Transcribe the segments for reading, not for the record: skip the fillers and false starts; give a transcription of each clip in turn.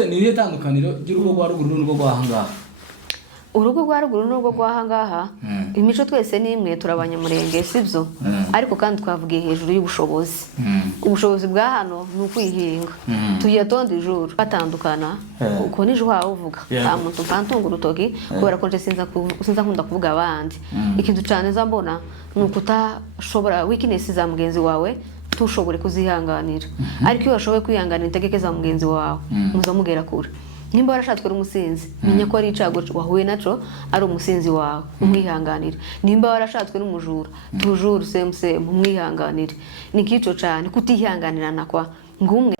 ese ni irihe tandukaniro ry'urugo rwa ruguru n'urugo rwa hangaha? Urugo rwa ruguru n'urugo rwa hangaha imico twese ni imwe, turabanyamurenge sibyo, ariko kandi twavugiye hejuru y'ubushobozi. Ubushobozi bwa hano ni ukwihinga, tugiye tonda ijuru batandukana uko nije wawe uvuga nta muntu mpantunga urutoki kubera ko nje sinza nkunda kuvuga abandi. Ikintu cyane zambona ni ukutashobora weakness za mugenzi wawe tushobore kuzihanganira, ariko iyo washoboye kwihanganira integeke za mugenzi wawe muzamugera kure. Nimba warashatswe n'umusinzi menya ko ari icago wahuye naco ari umusinzi wawe umwihanganira. Nimba warashatswe n'umujura toujours same umwihanganira. Ni kico cyane kutihanganirana kwa ngumwe.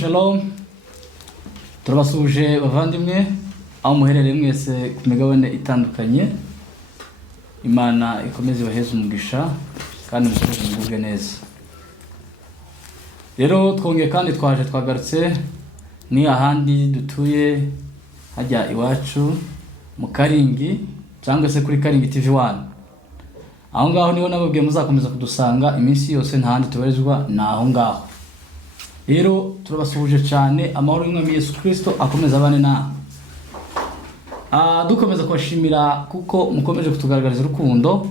Shalom turabasuje bavandimwe aho muherereye mwese ku migabane itandukanye. Imana ikomeze ibaheze umugisha kandi musoje mugubwe neza. Rero twongeye kandi twagarutse ni ahandi dutuye hajya iwacu mu Karingi cyangwa se kuri Karingi TV1. Aho ngaho niho nababwiye muzakomeza kudusanga iminsi yose, nta handi tubarizwa na aho ngaho. Rero turabasuhuje cyane, amahoro y'Umwami Yesu Kristo akomeza abane na dukomeza kubashimira kuko mukomeje kutugaragariza urukundo.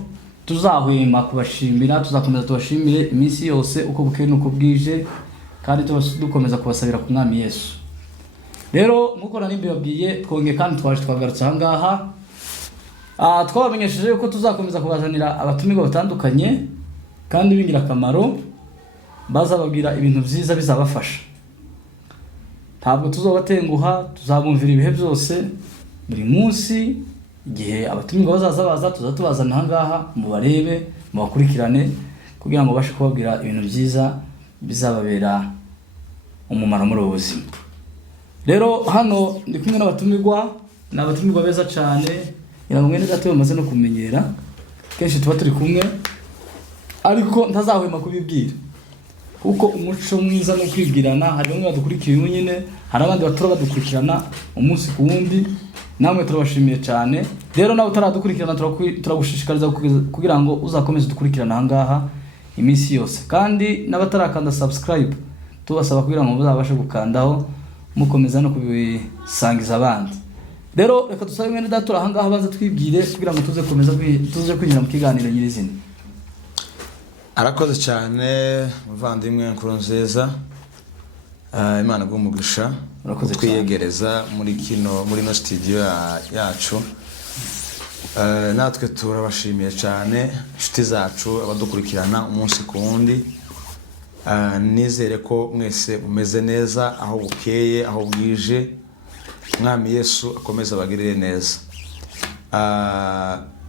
Tuzahwema kubashimira, tuzakomeza tubashimire iminsi yose uko bukeye nuko bwije, kandi dukomeza kubasabira ku Mwami Yesu. Rero nkuko nari mbibabwiye twongeye kandi twagarutse aha ngaha. Twabamenyesheje ko tuzakomeza kubazanira abatumirwa batandukanye kandi b'ingirakamaro bazababwira ibintu byiza bizabafasha. Ntabwo tuzobatenguha, tuzabumvira ibihe byose buri munsi. Igihe abatumirwa bazaza tuzatubazana aha ngaha mubarebe mubakurikirane kugira ngo bashe kubabwira ibintu byiza bizababera umumaro muri ubuzima. Rero hano ndi kumwe n'abatumirwa beza cyane, ira mwene gato bamaze no kumenyera, kenshi tuba turi kumwe ariko ntazahwema kubibwira kuko umuco mwiza no kwibwirana. Hari bamwe badukurikiye nyine, hari abandi batura badukurikirana umunsi ku wundi, namwe turabashimiye cyane. Rero nawe utaradukurikirana turagushishikariza kugira ngo uzakomeze dukurikirana aha ngaha iminsi yose, kandi n'abatarakanda subscribe tubasaba kugira ngo muzabashe gukandaho mukomeza no kubisangiza abandi. Rero reka dusabe mwene datura aha ngaha baza twibwire kugira ngo tuze kwinjira mu kiganiro nyirizina. Arakoze cyane muvandimwe nkuru nziza, Imana bw'umugisha twiyegereza muri no studio yacu. Natwe turabashimiye cyane inshuti zacu abadukurikirana umunsi ku wundi. Nizere ko mwese mumeze neza aho bukeye aho bwije. Mwami Yesu akomeza abagirire neza.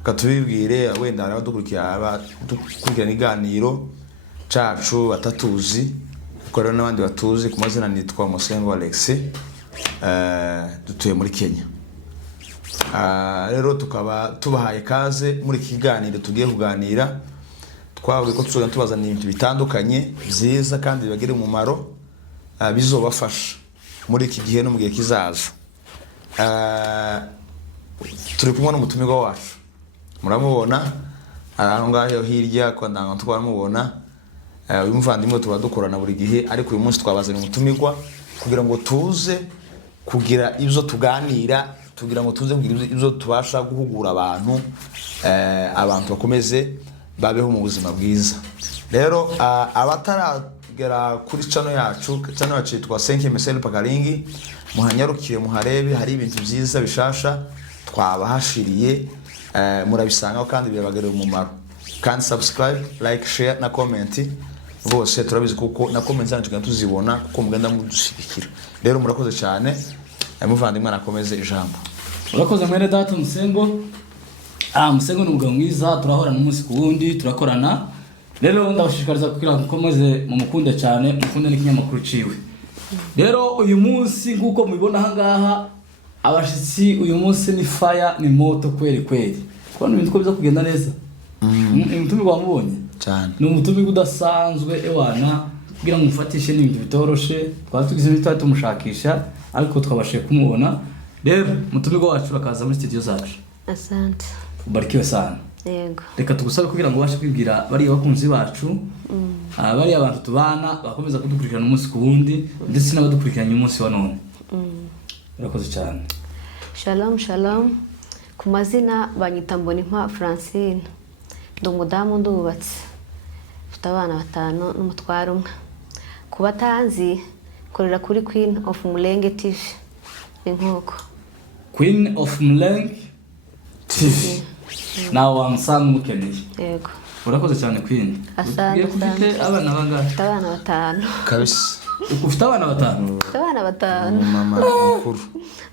Katubibwire wenda abadukurikirana iganiro cacu batatuzi, kuko rero n'abandi batuzi. Ku mazina nitwa Musengo Alex, dutuye muri Kenya. Rero tukaba tubahaye kaze muri kiganiro tugiye kuganira. Twavuga ko tubazana ibintu bitandukanye byiza kandi bibagire umumaro, bizobafasha muri iki gihe no mu gihe kizaza. Turi kumwe n'umutumirwa wacu, muramubona aho ngaho hirya ko ndanga twaramubona. Uyu muvandimwe tuba dukorana buri gihe, ariko uyu munsi twabazana umutumirwa kugira ngo tuze kugira ibyo tuganira, kugira ngo tuze kugira ibyo tubasha guhugura abantu bakomeze babeho mu buzima bwiza. Rero abataragera kuri channel yacu yitwa 5 Pakaringi, muhanyarukire muharebe, hari ibintu byiza bishasha twabahashiriye, murabisangaho kandi birabagarira umumaro. Kandi subscribe, like, share na comment, bose turabizi kuko na comment zanyu tugenda tuzibona kuko mugenda mudushigikira. Rero murakoze cyane, muvandimwe nakomeze ijambo. Urakoze mwene data Musengo. Musengo ni umugabo mwiza, turahorana umunsi ku wundi, turakorana. Rero ndabashishikariza kugira ngo mukomeze mumukunde cyane, mukunde n'ikinyamakuru ciwe. Rero uyu munsi nkuko mubibona aha ngaha, abashitsi uyu munsi ni fire, ni moto kweli. Kubona ibintu ko biza kugenda neza. Umutumirwa wamubonye cyane, ni umutumirwa udasanzwe ewana, kugira ngo mufatishe n'ibintu bitoroshe twaba tugize n'itwa tumushakisha ariko twabashije kumubona rero mutumirwa wacu bakaza muri studio zacu. Asante. Ubarikiwe sana. Yego. Reka tugusabe kugira ngo ubashe kwibwira bari abakunzi bacu bari abantu tubana bakomeza kudukurikirana umunsi ku wundi ndetse n'abadukurikiranye umunsi wa none. Urakoze cyane. Shalom shalom. Ku mazina banyita Mbonimpa Francine. Ndi umudamu ndubatse. Mfite abana 5 n'umutwaro umwe. Ku batanzi korera kuri Queen of Mulenge TV. Inkoko. Queen of Mulenge TV. Nawe wamusanga umukeneye. Yego. Urakoze cyane Queen. Asante. Ufite abana bangahe? Mfite abana 5. kabisa. Ufite abana 5? Mfite abana 5. Mama mukuru.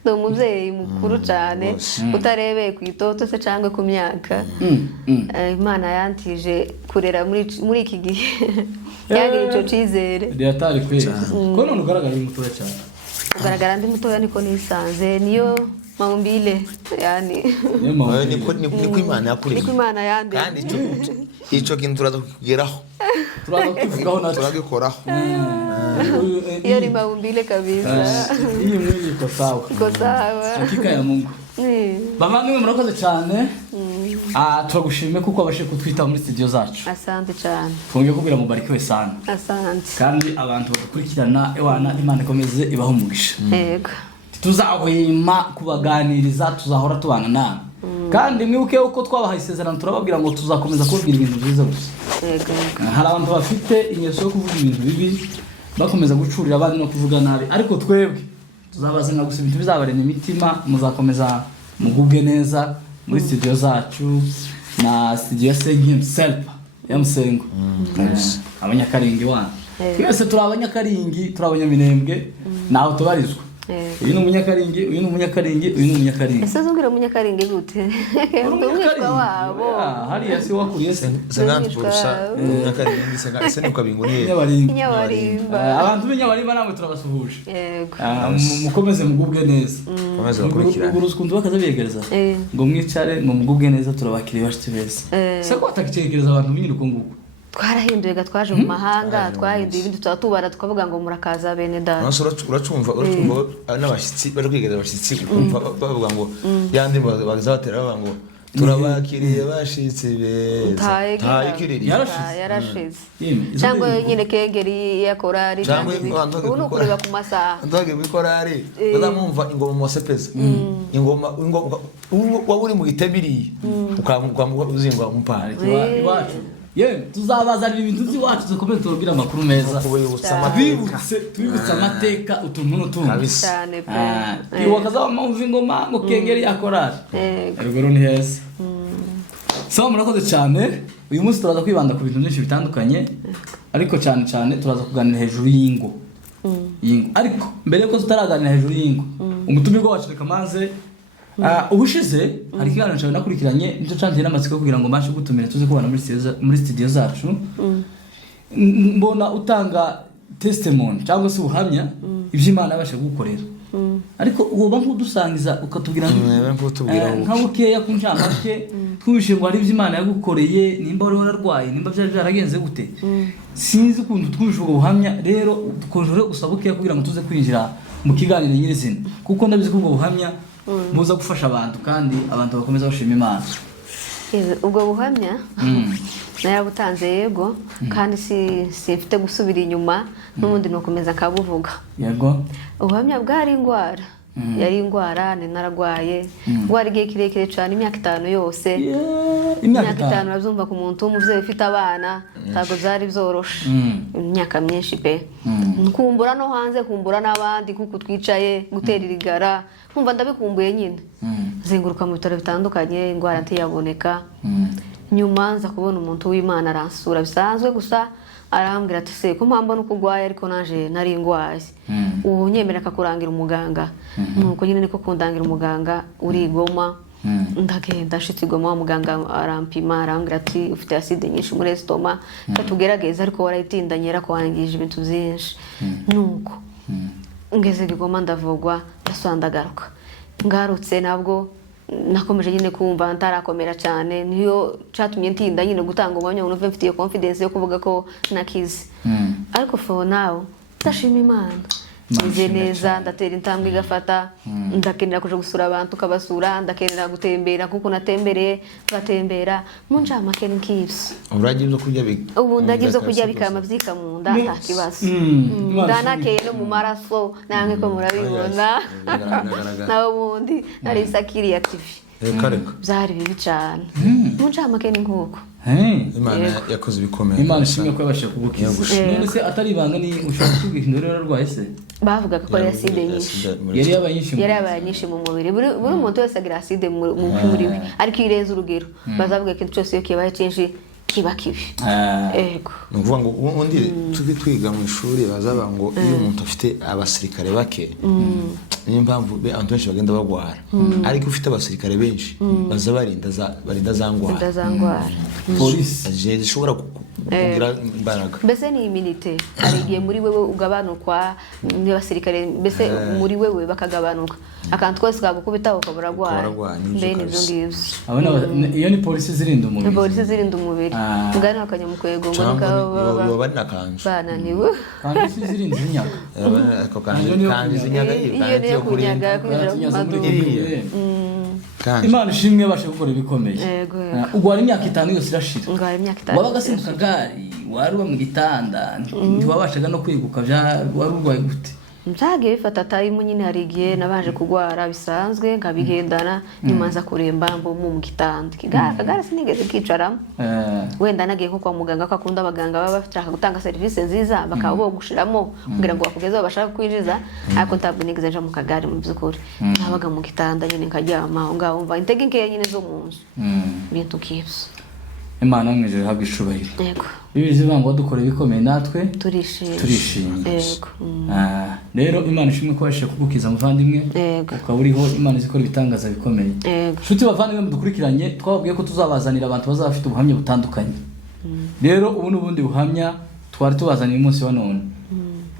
Ndi umubyeyi mukuru cyane utarebeye ku itoto se cyangwa ku myaka. Imana yantije kurera muri iki gihe. Yagira ico cizere. Yatari kweli. Ko none ugaragara mutoya cyane. Ugaragara ndi mutoya niko nisanze niyo maumbile yani. Niko Imana yakuremye. Niko Imana yande. Kandi ico kintu turazokugeraho. Turavugaho natwe. Turagikoraho. Iyo ni maumbile kabisa. Iyi mwili iko sawa. Iko sawa. Hakika ya Mungu. Bavandimwe murakoze cyane. Turagushimiye kuko abashe kutwita muri studio zacu. Asante cyane. Twongeye kubwira mubarikiwe sana. Asante. Kandi abantu badukurikirana ewana Imana ikomeze ibaho umugisha. Yego. Tuzahwema kubaganiriza tuzahora tubana namwe. Kandi mwibuke uko twabahaye isezerano turababwira ngo tuzakomeza kubwira ibintu byiza gusa. Yego. Hari abantu bafite ingeso yo kuvuga ibintu bibi bakomeza gucurira abandi no kuvuga nabi ariko twebwe tuzabazana gusa ibintu bizabarema imitima muzakomeza mugubwe neza muri studio zacu na studio Sengi Selpa yamusengo. Abanyakaringi wana. Twese turi abanyakaringi turi abanyaminembwe naho tubarizwa. Uyu ni umunyakaringi, uyu ni umunyakaringi, uyu ni umunyakaringi. Ese zungira umunyakaringi gute? Umwitwa wabo. Hariya si wakuriye se. Sengati kurusha umunyakaringi se ni ukabingo ni. Nyabarimba. Abantu b'inyabarimba namwe turabasuhuje. Yego. Mukomeze mugubwe neza. Komeza bakurikirana. Ubwo ruskundu bakazabegereza. Ngo mwicare ngo mugubwe neza turabakiriye bashitse beza. Se ko atakicekereza abantu binyiruko nguko. Twarahinduye twaje mu mahanga twahinduye ibindi tubatubara tukavuga ngo murakaza bene data. Nose uracumva n'abashitsi bari kwigeza abashitsi kumva bavuga ngo yandi bagazabatera bavuga ngo turabakiriye bashitsi beza. Yarashize. Cyangwa nyine kegeri ya korari ubu no kureba ku masaha. Ndoge bikorari bazamumva ingoma mu sepeza. Ingoma waburi mu gitemiriye ukamugwa uzingwa umupari iwacu. Tuzabazanira ibintu by'iwacu dukomeze turubwira amakuru meza. Tubibutse amateka utuntu n'utuntu. Cyane pe. Wakaza bamumva ingoma ngo kengeri ya korari. Ruguru ni heza. So murakoze cyane. Uyu munsi turaza kwibanda ku bintu byinshi bitandukanye ariko cyane turaza kuganira hejuru y'ingo. Ariko mbere yuko tutaraganira hejuru y'ingo umutumirwa wacu reka maze ubushize hari ikiganiro cyawe nakurikiranye nicyo cyanteye n'amatsiko kugira ngo mbashe gutumira tuze kubana muri studio zacu. Mbona utanga testimony cyangwa se ubuhamya iby'Imana yabashe gukorera. Ariko uwo bantu dusangiza ukatubwira nka bukeya ku ncamake twubishe ngo ari iby'Imana yagukoreye nimba wari wararwaye nimba byari byaragenze gute. Sinzi ukuntu twubishe ubwo buhamya rero dukonjore gusaba bukeya kugira ngo tuze kwinjira mu kiganiro nyirizina kuko ndabizi ko ubwo buhamya muza gufasha abantu kandi abantu bakomeza bashima Imana. Ubwo buhamya narabutanze yego kandi simfite gusubira inyuma n'ubundi nokomeza kabuvuga. Yego. Ubuhamya bwari ingwara. Yari ingwara naragwaye. Ngwara igihe kirekire cyane imyaka 5 yose. Imyaka 5 nabyumva ku muntu w'umuvyeyi ufite abana ntago zari byoroshe. Imyaka myinshi pe. Nkumbura no hanze kumbura n'abandi kuko twicaye gutera irigara. Nkumva ndabikumbuye nyine. Zenguruka mu bitaro bitandukanye ingwara ntiyaboneka. Nyuma nza kubona umuntu w'Imana aransura bisanzwe gusa arambwira ati se ko mpambona uko ugwaye ariko naje nari ingwaye. Ubu nyemera kakurangira umuganga. Nuko nyine niko kundangira umuganga uri Goma. Ndagenda shitse Goma muganga arampima arambwira ati ufite acide nyinshi muri estoma katugerageza ariko warayitindanyera ko wangije ibintu byinshi. Nuko ngeze Goma ndavugwa ndasandagaruka. Ngarutse nabwo nakomeje nyine kumva ntarakomera cyane niyo cyatumye ntinda nyine gutanga umwanya ngo mfite confidence yo kuvuga ko nakize. ariko for now ndashima Imana ngize neza ndatera intambwe igafata ndakenera kuja gusura abantu ukabasura ndakenera gutembera kuko natembereye gatembera mu njamake nk'ibyo uragiye byo kurya ubu ndagiye byo kurya bikama byika mu nda nta kibazo ndanakeye no mu maraso namwe ko murabibona nawe ubundi nari sakiri active byari bibi cyane mu njamake nk'uko Imana yakoze ibikomeye Imana ishimwe ko yabashije kugukiza none se atari ibanga ni ushaka kutubwira indoro yararwaye se bavuga ko ari acide nyinshi yari yabaye nyinshi mu mubiri buri muntu wese agira acide mu muri we ariko irenze urugero bazavuga ko cyose iyo kibaye cyinshi kiba kibi ego ni ukuvuga ngo ubundi twiga mu ishuri bazaba ngo iyo umuntu afite abasirikare bake niyo mpamvu abantu benshi bagenda bagwara ariko ufite abasirikare benshi baza barinda za ndwara polisi zishobora kugira imbaraga mbese ni iminite hari igihe muri wewe ugabanuka n'abasirikare mbese muri wewe bakagabanuka akantu twese kagukubita ukabura gwara mbene ibyo ngibyo abana iyo ni polisi zirinda umubiri polisi zirinda umubiri ngana akanya mu kwego ngo baba bari nakanje bananiwe kandi zirinda inyaga ako kandi zinyaga iyo kunyaga Imana ishimwe yabashe gukora ibikomeye ugwara imyaka 5 yose irashira ngara imyaka 5 wabaga se mu kagari waruba mu gitanda ntiwabashaga no kwiguka wari urwaye gute Mzagiye bifata time nyine hari igihe nabanje kugwara bisanzwe nkabigendana nyuma nza kuremba mbo mu gitanda kagara sinigeze kicaramo wenda nagiye ko kwa muganga akakunda abaganga baba bashaka gutanga service nziza bakaba bo gushiramo kugira ngo bakugeze bashaka kwinjiza ariko ntabwo nigeze nja mu kagari mu byukuri nabaga mu gitanda nyine nkajyama ngaho mva intege nke nyine zo mu nzu bintu kibs Imana mweje habwa icubahiro yego bibizi bango dukora ibikomeye natwe turishimye yego rero Imana ishimwe ko yashe kugukiza muvandimwe ukaburiho Imana izikora ibitangaza bikomeye shuti bavandimwe mudukurikiranye twababwiye ko tuzabazanira abantu bazafite ubuhamya butandukanye rero ubu n'ubundi buhamya twari tubazaniye umunsi wa none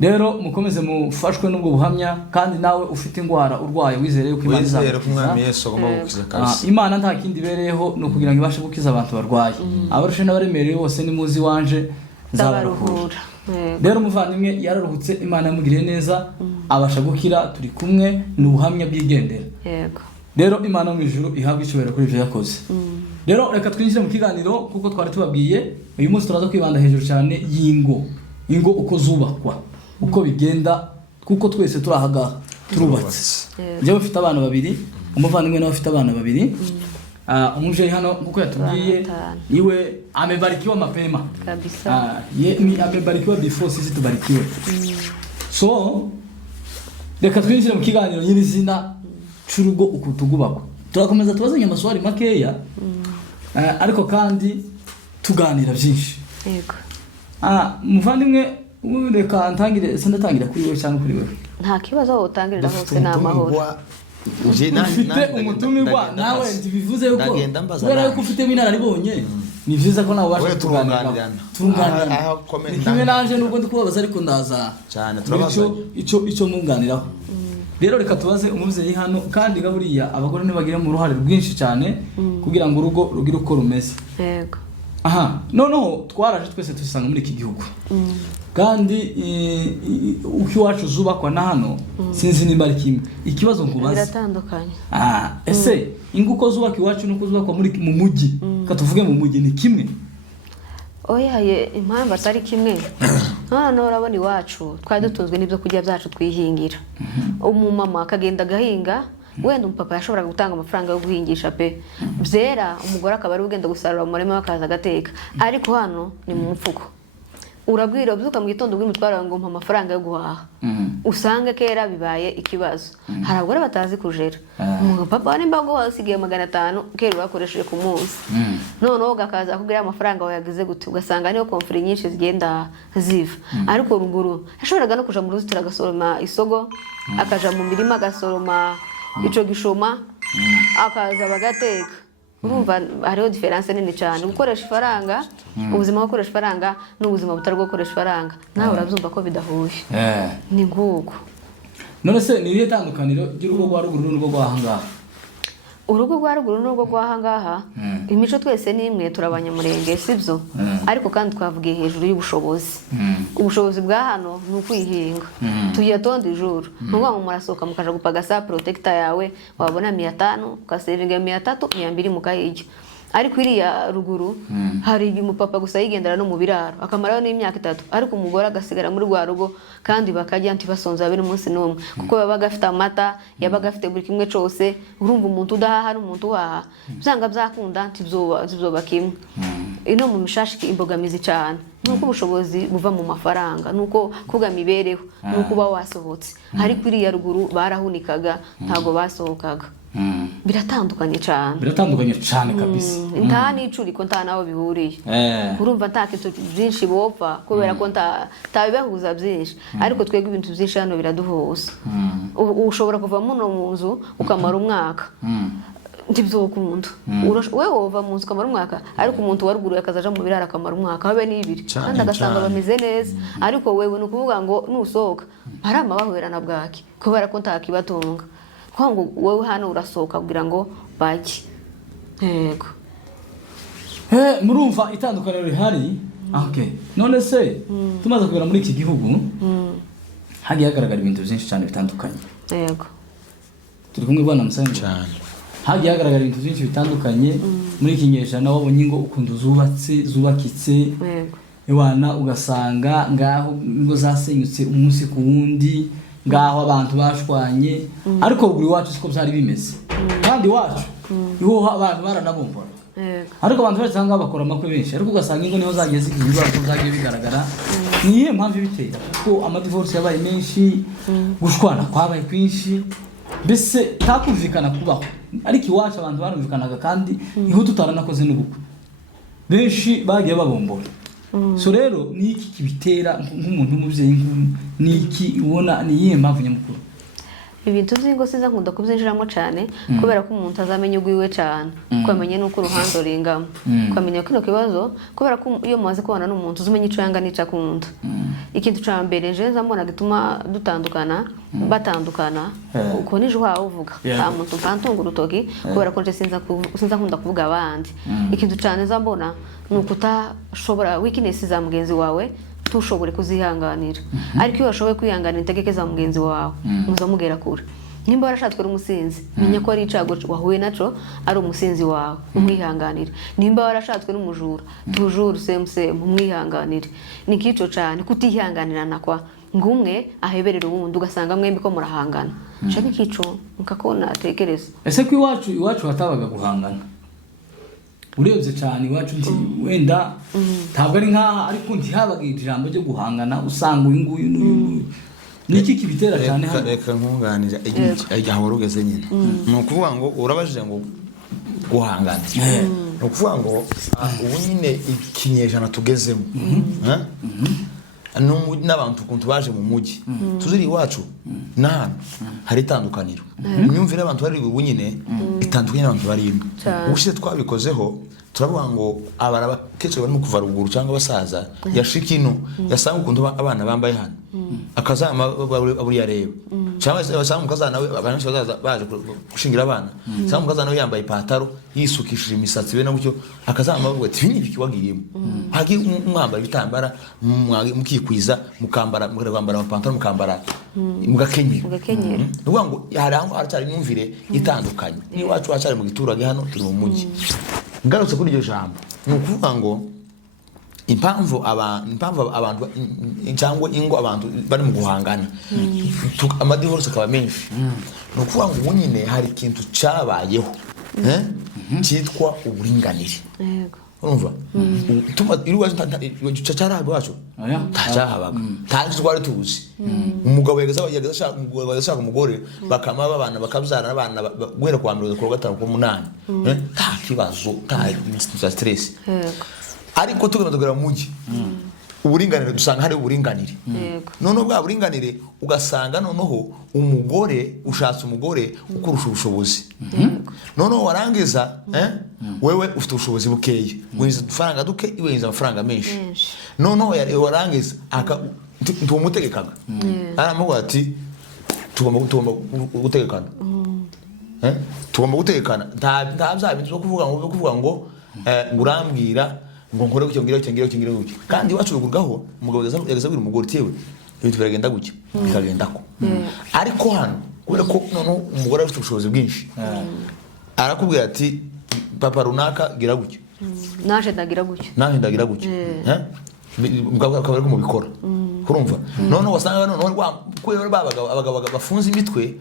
rero mukomeze mufashwe n'ubwo buhamya kandi nawe ufite ingwara urwaye wizere yuko Imana izagukiza Imana nta kindi bereyeho no kugira ngo ibashe gukiza abantu barwaye abarushe n'abaremereye bose ni muzi wanje zabaruhura rero umuvandimwe yararuhutse Imana yamugiriye neza abasha gukira turi kumwe n'ubuhamya bw'igendera yego rero Imana mu ijuru ihabwa icubahiro kuri ivyo yakoze rero reka twinjire mu kiganiro kuko twari tubabwiye uyu munsi turaza kwibanda hejuru cyane ingo uko zubakwa uko bigenda kuko twese turahaga turubatse njyewe mfite abana babiri umuvandimwe nawe afite abana babiri umuje hano kuko yatubwiye niwe amebarikiwa mapema kabisa ni amebarikiwa before sisi tubarikiwe so reka twinjire mu kiganiro nyirizina cy'urugo uko tugubakwa turakomeza tubazanye amaswari makeya ariko kandi tuganira byinshi yego muvandimwe reka ntangire se ndatangira kuri wewe cyangwa kuri wewe nta kibazo aho utangirira hose n'amahoro ufite umutumirwa nawe ntibivuze yuko kubera yuko ufite inararibonye ni byiza ko nawe ubasha kuganira ni kimwe nanje nubwo ndi kubabaza ariko ndaza cyane turabaza icyo munganiraho rero reka tubaze umuvyeyi hano kandi gaburiya abagore nibagira mu ruhare rwinshi cyane kugira ngo urugo rugire uko rumeze yego noneho twaraje twese tusanga muri iki gihugu kandi uko iwacu zubakwa na hano sinzi nimba ari kimwe ikibazo nkubaza biratandukanye ese inguko zubaka iwacu nuko zubakwa mu mujyi katuvuge mu mujyi ni kimwe oyaye impamvu atari kimwe none urabona iwacu twari dutunzwe n'ibyo kurya byacu twihingira umumama akagenda agahinga wenda umupapa yashobora gutanga amafaranga yo guhingisha pe byera umugore akaba ari ugenda gusarura mu murima bakaza agateka ariko hano ni mu mfuko urabwira ubyuka mu gitondo bw'umutwaro ngo mpa amafaranga yo guhaha usange kera bibaye ikibazo hari abagore batazi kujera umupapa nimba ngo wasigiye 500 kera bakoresheje ku munsi noneho gakaza kugira amafaranga wayagize gute ugasanga niyo konfuri nyinshi zigenda ziva ariko ruguru yashoboraga no kuja mu ruzitiro agasoroma isogo akaja mu mirima agasoroma ico gishoma akaza bagateka urumva hariho difference nini cyane gukoresha ifaranga ubuzima gukoresha ifaranga n'ubuzima butari gukoresha ifaranga nawe urabyumva ko bidahuye ni nguko none se ni irihe tandukaniro ry'urugo rwa ruguru n'urugo rwa hangaha urugo rwa ruguru n'urugo rw'ahangaha imico twese ni imwe turabanyamurenge sibyo ariko kandi twavugiye hejuru y'ubushobozi ubushobozi bwa hano ni ukwihinga tuyatonda ijuru nuvuga ngo murasohoka mukaja gupagasa protector yawe wabona 500 ukasevinga 300 200 mukayijya ariko iriya ruguru hari umupapa gusa yigendera no mu biraro akamarayo n'imyaka 3 ariko umugore agasigara muri rwa rugo kandi bakajya basonza babiri umunsi n'umwe kuko yabaga afite amata yabaga afite buri kimwe cyose urumva umuntu udahaha n'umuntu waha byanga byakunda ntibyoba kimwe ino mu mishashiki imbogamizi cyane nuko ubushobozi buva mu mafaranga nuko kuga mibereho nuko uba wasohotse ariko iriya ruguru barahunikaga ntago basohokaga biratandukanye cyane kabisa nta n'icuri ko nta naho bihuriye urumva nta kintu byinshi bopfa kubera ko ntabibahuza byinshi ariko twebwe ibintu byinshi hano biraduhuza ushobora kuva muno mu nzu ukamara umwaka ntibyokunda wewe wova mu nzu ukamara umwaka ariko umuntu waruguruye akazaja mu birara akamara umwaka habe n'ibiri kandi agasanga bameze neza ariko wewe ni ukuvuga ngo nusohoka hari amabahuherana bwaki kubera ko ntakibatunga ngo wowe hano urasohoka kugira ngo bajye yego murumva itandukaniro rihari none se tumaze kugera muri iki gihugu hagiye hagaragara ibintu byinshi cyane bitandukanye yego turi kumwe bwana Musange cyane hagiye hagaragara ibintu byinshi bitandukanye muri iki nyejana wabonye ngo ukuntu zubakitse yego ewana ugasanga ngaho ngo zasenyutse umunsi ku wundi ngaho abantu bashwanye ariko buri wacu siko byari bimeze kandi wacu iho abantu baranabombora ariko abantu bose cyangwa bakora amakwe benshi ariko ugasanga ingo niho zageze ibibazo zagiye bigaragara niye mpamvu bitera kuko amadivorce yabaye menshi gushwana kwabaye kwinshi mbese takumvikana kubaho ariko iwacu abantu barumvikanaga kandi iho tutaranakoze n'ubukwe benshi bagiye babombora so rero ni iki kibitera nk'umuntu umuvyeyi ni iki ubona ni yihe mpamvu nyamukuru ibintu by'ingo siza nkunda kubyinjiramo cyane kubera ko umuntu azamenya ugwiwe cyane kwamenye nuko uruhando ringamo kwamenye kino kibazo kubera ko iyo mumaze kubana n'umuntu uzumenya ico yanga nica kunda ikintu ca mbere je nzambona gituma batandukana uko nije wawe uvuga nta muntu mpantunga urutoki kubera ko nje sinza nkunda kuvuga abandi ikintu cyane nzambona nuko utashobora weakness za mugenzi wawe tushobore kuzihanganira ariko iyo washoboye kwihanganira integeke za mugenzi wawe muzamugera kure nimba warashatswe n'umusinzi menya ko ari icago wahuye naco ari umusinzi wawe umwihanganire nimba warashatswe n'umujura tujuru same umwihanganire nikico cyane kutihanganirana kwa ngumwe aheberera ubundi ugasanga mwembi ko murahangana cyane kico mukakona tekereza ese ko iwacu hatabaga guhangana urebye cyane iwacu nti wenda ntabwo ari nkaha ariko ntihabaga ijambo ryo guhangana usanga uyu nguyu n'uyu niki kibitera cyane hano reka nkunganira igihe aho rugeze nyine ni ukuvuga ngo urabajije ngo guhangana ni ukuvuga ngo ubu nyine ikinyejana tugezemo n'abantu ukuntu baje mu mujyi tuziri iwacu n'ahantu hari itandukaniro imyumvire y'abantu bari ubu nyine itandukanye n'abantu barimo ubushize twabikozeho turavuga ngo abakecuru barimo kuva ruguru cyangwa abasaza yashika ino yasanga ukuntu abana bambaye hano akazama aburi yareba cyangwa basanga umukazana we abantu baje gushingira abana cyangwa umukazana we yambaye ipantaro yisukishije imisatsi be nabyo akazama bavuga ati ni ibiki wagiyemo hagi umwambara bitambara mukikwiza mukambara mugambara amapantaro mukambara mugakenyera nuvuga ngo hari aho aracyari imyumvire itandukanye ni wacu wacyari mu giturage hano turi mu mujyi ngarutse kuri iryo jambo ni ukuvuga ngo impamvu abantu cyangwa ingo abantu bari mu guhangana amadivorce akaba menshi ni ukuvuga ngo ubu nyine hari ikintu cyabayeho cyitwa uburinganire urumva cyarahabaga wacu ntacyahabaga ntazi twari tuzi umugabo yagaza ashaka umugore bakama babana bakabyara abana guhera kwa 1 kwa 5 kwa 8 nta kibazo nta stress ariko tugera mu mujyi uburinganire dusanga hari uburinganire none bwa buringanire ugasanga noneho umugore ushatse umugore ukurusha ubushobozi none warangiza wewe ufite ubushobozi bukeye winjiza udufaranga duke iwe yinjiza amafaranga menshi none warangiza ntumutegekaga aramuvuga ati tugomba gutegekana tugomba gutekana nta bya bintu byo kuvuga ngo urambwira ngo nkore gutyo ngira gutyo kandi iwacu rugurugaho umugabo yageza buri mugore tewe ibintu biragenda gutyo bikagendako ariko hano kubera ko none umugore afite ubushobozi bwinshi arakubwira ati papa runaka gira gutyo naje ndagira gutyo mugabo akaba ari kumubikora kurumva none wasanga none kwera abagabo bafunze imitwe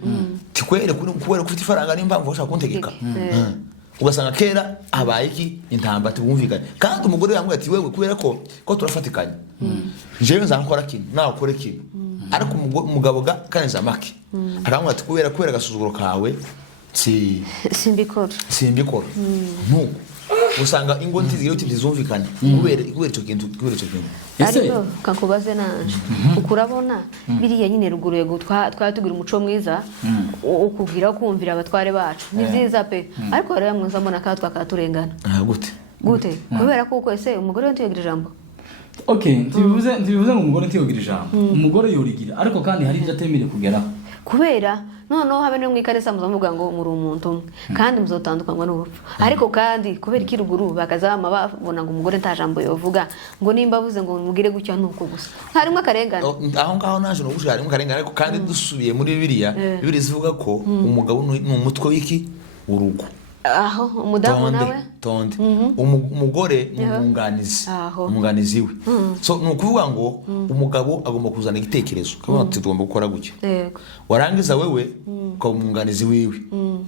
tikwere kubera ko ufite ifaranga n'impamvu bashaka kuntegeka ugasanga kera abaye iki intamba tubumvikanye kandi umugore yambwiye ati wewe kubera ko turafatikanye jewe nzankora kintu nawe ukore kintu ariko umugabo ga kaneza make akamwe ati kubera gasuzuguro kawe simbikora nuko usanga ingo ntizigira uti bizumvikane kubera ico kintu ariko kakubaze nanje ukurabona biriya nyine ruguru yego twatugira umuco mwiza ukugira kumvira abatware bacu ni byiza pe ariko rero mwiza mbona ka twakaturengana gute kubera ko kwese umugore ntiyogira ijambo ntibivuze ngo umugore ntiyogira ijambo umugore yorigira ariko kandi hari ibyo atemere kugeraho kubera noneho habe no mwikarisa muzavuga ngo muri umuntu umwe kandi muzotandukanywa n'urupfu ariko kandi kubera ikiruguru bakazama babona ngo umugore nta jambo yovuga ngo nimba avuze ngo mugire gutya nuko gusa harimo akarengane aho ngaho naje no gushira harimo akarengane ariko kandi dusubiye muri Bibiliya zivuga ko umugabo ni umutwe w'iki urugo aho umudamu nawe tonde umugore umunganizi we so nukuvuga ngo umugabo agomba kuzana igitekerezo kabona ati tugomba gukora gutya warangiza wewe ko umunganizi wiwe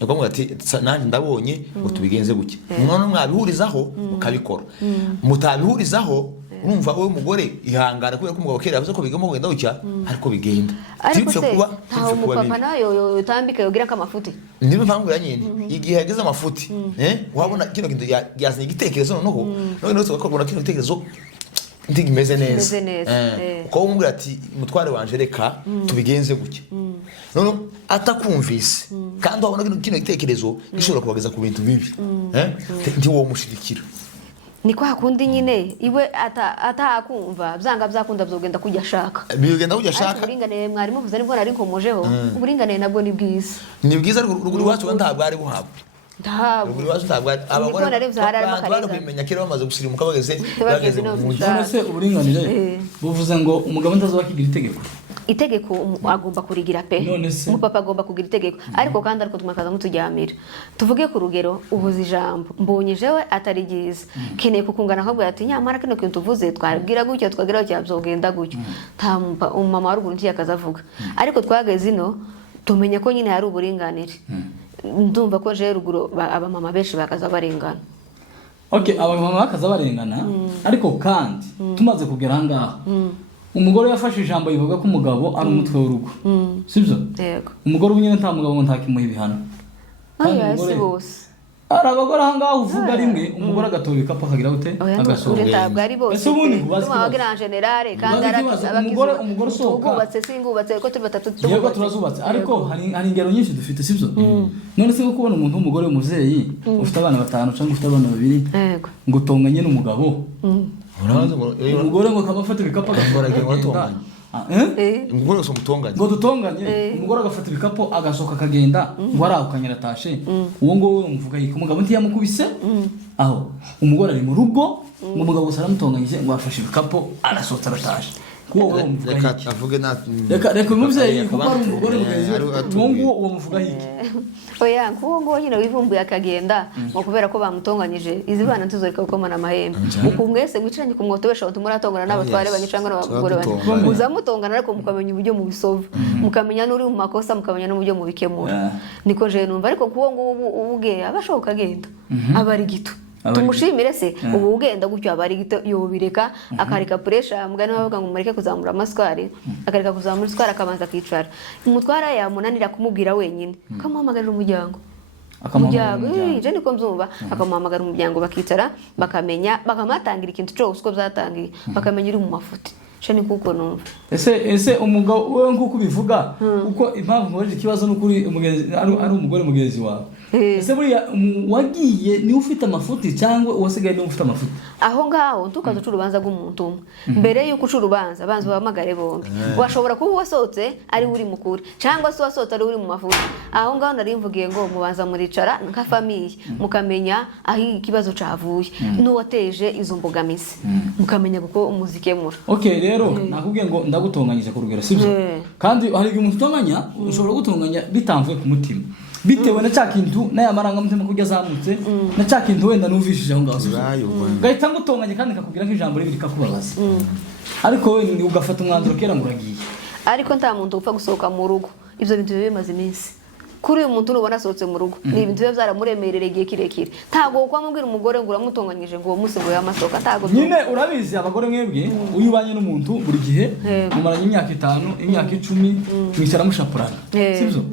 yakomwe ati nanjye ndabonye ngo tubigenze gutya none mwabihurizaho mukabikora mutabihurizaho urumva wowe umugore ihangara kubera ko umugabo kera yavuze ko bigomba kugenda gutya ariko bigenda tipfe kuba umupapa nayo utambika yogira kamafuti niba mpamvu yanyine igihe yageze amafuti wabona kino kintu yazanye igitekerezo noneho tugakora kino gitekerezo ndigimeze neza ko umubwira ati mutware wanje reka tubigenze gutya none atakumvise kandi wabona kino gitekerezo gishobora kubageza ku bintu bibi ntiwo mushirikira ni kwa kundi nyine iwe atakumva byanga byakunda byogenda kujya shaka bigenda kujya shaka uburinganire mwari muvuze nibwo nari nkomojeho uburinganire nabwo ni bwiza ruguru wacu ntabwo ari buhabwa ruguru wacu ntabwo abagore bamenya kera bamaze gusirimuka bageze mu se uburinganire buvuze ngo umugabo ntazoba kigira itegeko agomba kurigira pe umupapa agomba kugira itegeko ariko kandi ariko tumakaza mutujyamira tuvuge ku rugero ubuze ijambo mbonye jewe atari giza keneye kukungana ahubwo ati nyamara kino kintu tuvuze twabwira gutyo twagira cyabzogenda gutyo ta mama waruguru ntiya kazavuga ariko twageze ino tumenye ko nyine hari uburinganire ndumva ko je ruguru aba mama benshi bakaza barengana aba mama bakaza barengana ariko kandi tumaze kugera hangaha umugore yafashe ijambo yivuga ko umugabo ari umutwe w'urugo sibyo umugore ubunyene nta mugabo ngo ntakimuha ibihano si bose ari abagore ahangaha uvuga rimwe umugore agatora ibikapu akagira gute agasohoka ntabwo ari bose ese ubundi tumagira en general kandi umugore usohoka singubatse ko turi batatu yego turazubatse ariko hari ingero nyinshi dufite sibyo none se kubona umuntu w'umugore w'umuvyeyi ufite abana 5 cyangwa ufite abana 2 ngo utonganye n'umugabo umugore ngo kabafata ibikapu agakora umugore usomutonganye ngo dutonganye umugore agafata ibikapu agasohoka akagenda ngo arahukanye ratashe uwo ngo umuvuga yiko umugabo ntiyamukubise aho umugore ari mu rugo ngo umugabo gusa aramutonganyije ngo afashe ibikapu arasohotsa ratashe reka umuvyeyi kuko ari umugore mugenzi uwo muvuga hiki oya kuko ngo nyine wivumbuye akagenda ngo kubera ko bamutonganyije izi bana ntizoreka gukomana amahembe ukumwese mwiciranye ku mwotobesha ngo muratongana n'abatware banyicanga n'abagore bane muzamutongana ariko mukamenya uburyo mu bisova mukamenya n'uri mu makosa mukamenya n'uburyo mu bikemura niko je numva ariko kuko ngo ubuge abashoboka agenda abari gito tumushimire se ubu ugenda gutyo abari gito yobireka akareka pressure mugani bavuga ngo mureke kuzamura amaswari akareka kuzamura iswari akabanza akicara umutwara yamunanira kumubwira wenyine kamuhamagarira umuryango je niko mzumva akamuhamagara umuryango bakicara bakamenya bakamatangira ikintu cyose uko byatangiye bakamenya uri mu mafuti shani kuko numva ese umugabo we nkuko bivuga uko impamvu ngoje ikibazo n'ukuri umugenzi ari umugore mugenzi wawe ese buriya wagiye ni ufite amafuti cyangwa wasigaye ni ufite amafuti aho ngaho ntukaze uca urubanza rw'umuntu umwe mbere y'uko uca urubanza banza ubahamagare bombi washobora kuba uwasohotse ari uri mukuri cyangwa se uwasohotse ari uri mu mavuta aho ngaho nari mvugiye ngo mubanza muricara nka famiye mukamenya aho ikibazo cavuye n'uwateje izo mbogamizi mukamenya kuko umuzikemura. Okay rero nakubwiye ngo ndagutonganyije ku rugero sibyo kandi hari igihe umuntu utonganya ushobora gutonganya bitamvuye ku mutima bitewe na cyakintu n'aya marangamutima kujya azamutse na cyakintu wenda numvishije aho ngaho gahita ngutonganya kandi kakubwira nk'ijambo ribi rikakubabaza ariko we ugafata umwanzuro kera muragiye ariko nta muntu upfa gusohoka mu rugo ibyo bintu bimaze iminsi kuri uyu muntu ubona asohotse mu rugo ni ibintu biba byaramuremerereye igihe kirekire ntabwo kwamubwira umugore ngo uramutonganyije ngo uwo munsi ngo yamasohoka ntabwo nyine urabizi abagore mwebwe uyu ubanye n'umuntu buri gihe mumaranye imyaka 5 imyaka 10 mwicara mushapurana sibyo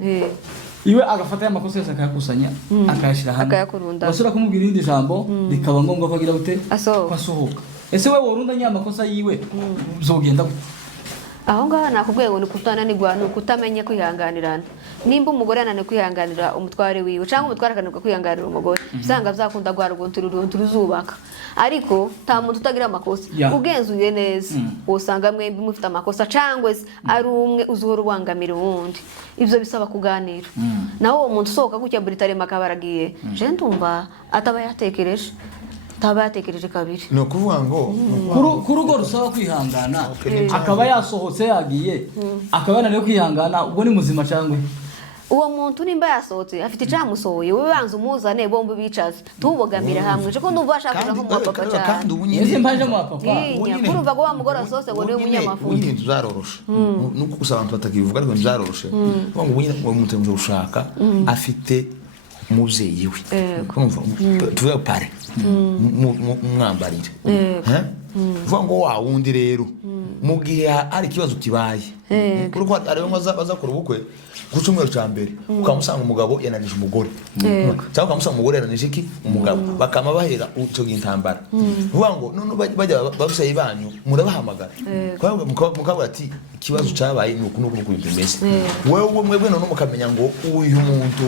iwe agafata ya makosa yose akayakusanya akayashira hamwe basura kumubwira irindi jambo rikaba ngombwa ko agira gute kwasohoka ese we worunda nya makosa yiwe uzogenda gute aho ngaho nakubwiye ngo ni kutananirwa ni ukutamenya kwihanganirana nimba umugore ananiwe kwihanganira umutware wiwe cyangwa umutware akananirwa kwihanganira umugore usanga byakunda rwaruguntu ruzubaka ariko nta muntu utagira amakosa ugenzuye neza usanga mwembi mufite amakosa cyangwa se ari umwe uzuhora ubangamira uwundi ibyo bisaba kuganira naho uwo muntu usohoka gutya buritarema akabaragiye je ndumva ataba yatekereje kabiri no kuvuga ngo ku rugo rusaba kwihangana akaba yasohotse yagiye akaba yananiwe kwihangana ubwo ni muzima cyangwa uwo muntu nimba yasohotse afite icyamusohoye wowe banza umuzane bombi bicaze tubogamira hamwe cyo ndumva bashaka nko mu papa cyane ese mbaje mu papa kurumva ngo wa mugore asose ngo niwe munyamafundi unyine tuzarorosha nuko gusa abantu batakivuga ariko bizaroroshe ngo unyine umuntu muje ushaka afite umubyeyi we kumva tuvuye pare mwambarira vuga ngo wa wundi rero mu gihe ari kibazo kibaye kuko ariwe bazakora ubukwe ku cyumweru cya mbere ukamusanga umugabo yananije umugore cyangwa ukamusanga umugore yananije iki umugabo bakama bahera cyo gintambara vuga ngo none bajya babuseye banyu murabahamagara mukabura ati ikibazo cyabaye nuko bimeze wewe mwebwe none mukamenya ngo uyu muntu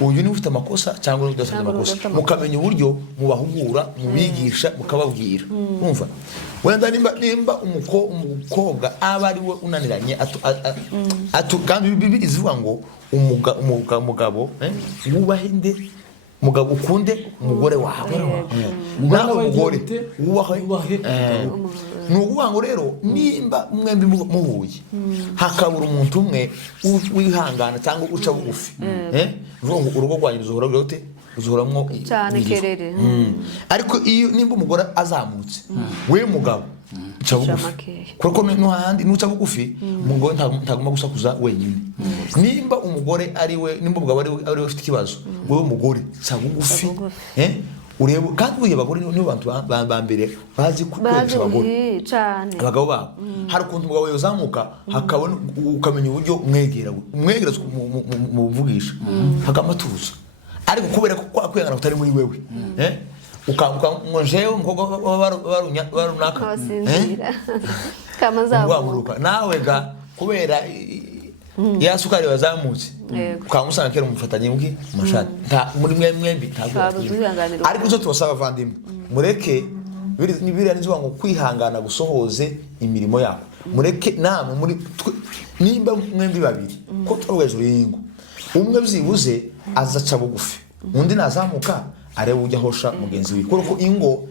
uyu ni ufite amakosa cyangwa udafite amakosa mukamenya uburyo mubahugura mubigisha mukababwira umva wenda nimba umukobwa aba ari we unaniranye kandi bibiri zivuga ngo umugabo wubahe nde mugabo ukunde umugore wawe nawe umugore wubahe ni ukuvuga ngo rero nimba mwembi muhuye hakabura umuntu umwe wihangana cyangwa uca bugufi vuga ngo urugo rwanyu ruzohora gute uzohoramwo cyane kerere ariko iyo nimba umugore azamutse we mugabo uca bugufi kuko no handi nuca bugufi umugore ntagomba gusakuza wenyine nimba umugore ari we nimba umugabo ari we ufite ikibazo wewe umugore ca bugufi urebe kandi uyu bagore nibo bantu ba mbere bazi kwesha abagore cyane abagabo babo hari ukuntu umugabo yozamuka hakabona ukamenya uburyo umwegera mu buvugisha hakamatuza ariko kubera ko kwihangana utari muri wewe ukamuka njewe umukobwa barunaka kamazamuka nawe ga kubera ya sukari bazamutse ukamusanga kera umufatanye muki mashati nta muri mwembi ariko zo tubasaba abavandimwe mureke biriya nizo ngo kwihangana gusohoze imirimo yabo mureke namwe muri nimba mwembi babiri ko twahejuru y'ingo umwe byibuze azaca bugufi undi nazamuka areba ujya hosha mugenzi wiwe kuko ingo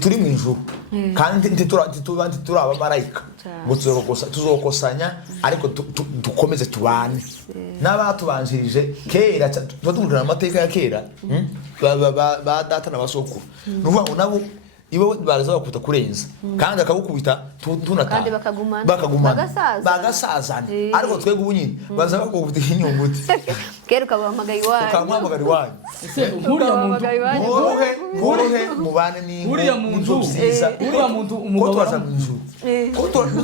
turi mu ijuru kandi turi abamarayika ngo tuzokosanya ariko dukomeze tubane n'abatubanjirije kera tubadukurikirana amateka ya kera ba data na basokuru ni ukuvuga ngo nabo ibo baraza bakuta kurenza kandi akagukubita tunata bakagumana bagasazana ariko twebwe ubu nyine baza bakubita inyunguti kera ukabahamagaye iwanyu borohe mubane n'inzu nziza uriya muntu umugabo twaza mu ijuru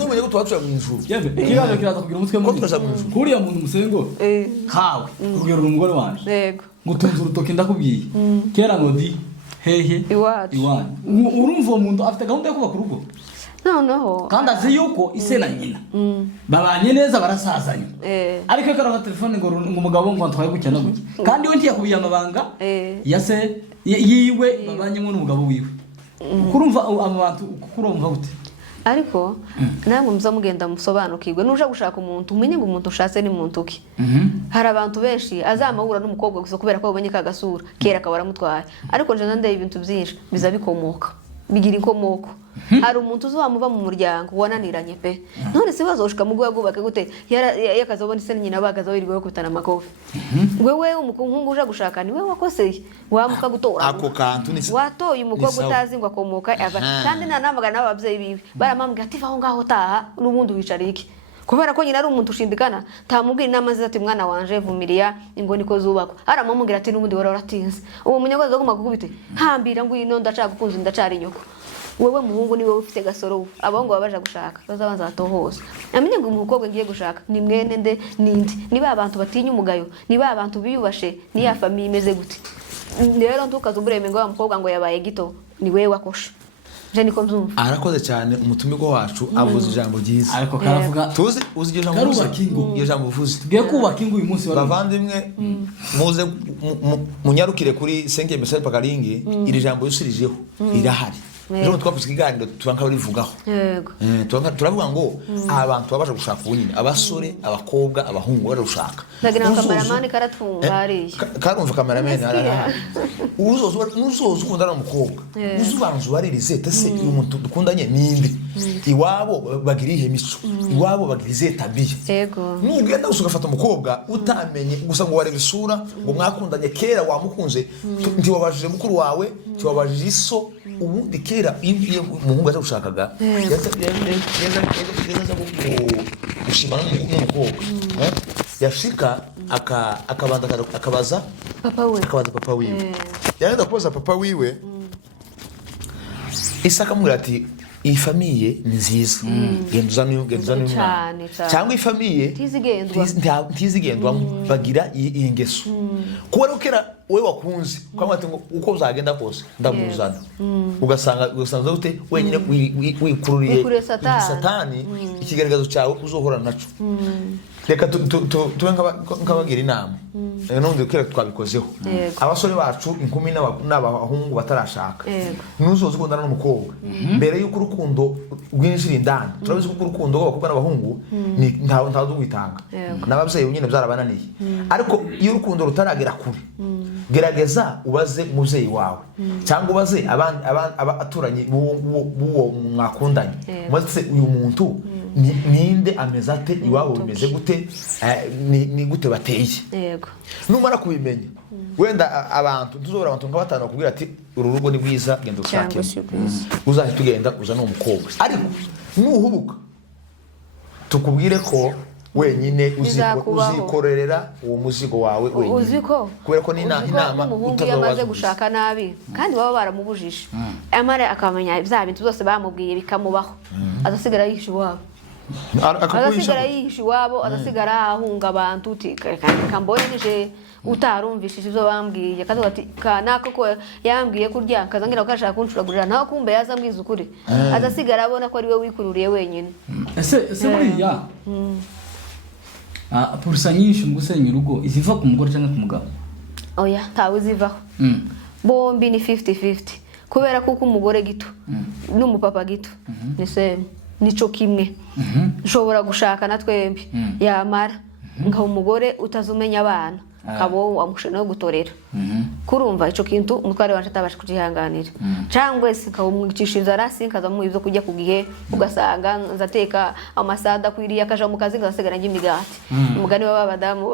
tumenye ko twaza mu ijuru ikibazo kiraza kugira umutwe munini uriya muntu musengo kawe urugero umugore wanje ngutunze urutoki ndakubwiye kera ngo di hehe iwacu urumva uwo muntu afite gahunda yo kubaka urugo noneho kandi azi yuko ise na nyina babanye neza barasazanye ariko karaha telefone ngo umugabo ngo atwaye gutya no gutya kandi we ntiyakubiye amabanga ya se yiwe babanyemo n'umugabo wiwe kurumva abantu kurumva gute ariko namwe muzamugenda musobanukirwe nuje gushaka umuntu umenye ngo umuntu ushatse ni muntu ki hari abantu benshi azamahura n'umukobwa gusa kubera ko babonye kagasura kera akabara mutwaye ariko nje ndende ibintu byinshi biza bikomoka bigira inkomoko hari umuntu uzamuva mu muryango wananiranye pe none se bazoshika mu gwagubake gute yakazobona ise nyina bagaza wirirwe kutana amakofi wewe umukungu uje gushaka ni wewe wakoseye wamuka gutora ako kantu ni watoye umukobwa utazi ngo akomoka kandi nta namagana n'abavyeyi biwe baramambwira ati vaho ngaho taha n'ubundi wicara iki kubera ko nyina ari umuntu ushindikana tamubwira inama zati mwana wanje vumiriya ingo niko zubakwa aramumubwira ati n'ubundi wara waratinze uwo munyagozi zo gumagukubite hambira ngo ino ndashaka gukunza ndacari nyoko wewe muhungu ni wewe ufite gasoro abahungu babaje gushaka bazabanza batohoza amenye ngo umukobwa ngiye gushaka ni mwene nde nindi niba abantu batinya umugayo niba abantu biyubashe ni ya famille imeze gute rero ntukazubureme ngo umukobwa ngo yabaye gito ni wewe wakosha je niko mzumva arakoze cyane umutumirwa wacu avuze ijambo ryiza ariko karavuga tuzi uzi ijambo kingo iyo jambo uvuze tugiye kubaka ingo uyu munsi bavandimwe muze munyarukire kuri 5e message pakaringi iri jambo yusirijeho irahari rero twavuze ikiganiro tubanka barivugaho yego turavuga ngo abantu babaje gushaka ubunyine abasore abakobwa abahungu baje gushaka ndagira kameramani karatunga hariya karumva kameramani arahari uzozo ukunda n'umukobwa uzubanza baririze tese uyu muntu dukundanye ninde iwabo bagiriye mico iwabo bagirize tabiye yego nugenda usugafata umukobwa utamenye gusa ngo warebe isura ngo mwakundanye kera wamukunze ntiwabajije mukuru wawe ntiwabajije iso ubundi kera iyo umuhungu aje gushakaga yaza gushimana n'umukobwa yashika akabanza akabaza papa wiwe yagenda kubaza papa wiwe Isaka mubwira ati iyi famille ni nziza genduzana cyangwa ifamiye ntizigendwamo bagira iyi ngeso kuba rero kera we wakunze kwamba ati uko uzagenda kose ndamuzana ugasanga ute wenyine wikururiye satani ikigaragazo cyawe uzohorana naco reka tube nkabagira inama n'undi kera twabikozeho abasore bacu inkumi n'abahungu batarashaka nuzoze ukundana n'umukobwa mbere y'uko urukundo rwinjira indani turabizi ko urukundo rw'abakobwa n'abahungu ntawe rwitanga n'ababyeyi nyine byarabananiye ariko iyo urukundo rutaragera kure gerageza ubaze umubyeyi wawe cyangwa ubaze abaturanyi b'uwo mwakundanye maze uyu muntu ninde ameze ate iwabo bimeze gute ni gute bateye yego numara kubimenya wenda abantu tuzobora abantu nka batanu bakubwira ati uru rugo ni bwiza genda ushake uzahita ugenda uza n'umukobwa ariko nuhubuka tukubwire ko wenyine uzikorerera uwo muzigo wawe wenyine uziko kubera ko ni inama utamaze gushaka nabi kandi baba baramubujije amare akamenya bya bintu byose bamubwiye bikamubaho azasigara yishe iwabo azasigara ahunga abantu uti kambone nije utarumvishije ibyo bambwiye kaza ati kanaka ko yambwiye kurya kazangira ukashaka kunshuragurira naho kumbe yazambwiza ukuri azasigara abona ko ari we wikururiye wenyine ese buriya purusa nyinshi mu gusenya urugo iziva ku mugore cyangwa ku mugabo oya ntawe zivaho bombi ni 50-50 kubera ko umugore gito n'umupapa gito ni same nico kimwe nshobora gushaka na twembi yamara nka umugore utazumenya abana kabo wamushana no gutorera kurumva ico kintu umutware wanje atabasha kujihanganira cyangwa se kawumwicisha inzara sinkaza mu ivyo kujya kugihe ugasanga nzateka amasada kwiriye akaja mu kazi ngasigara ngimigati umugani w'abadamu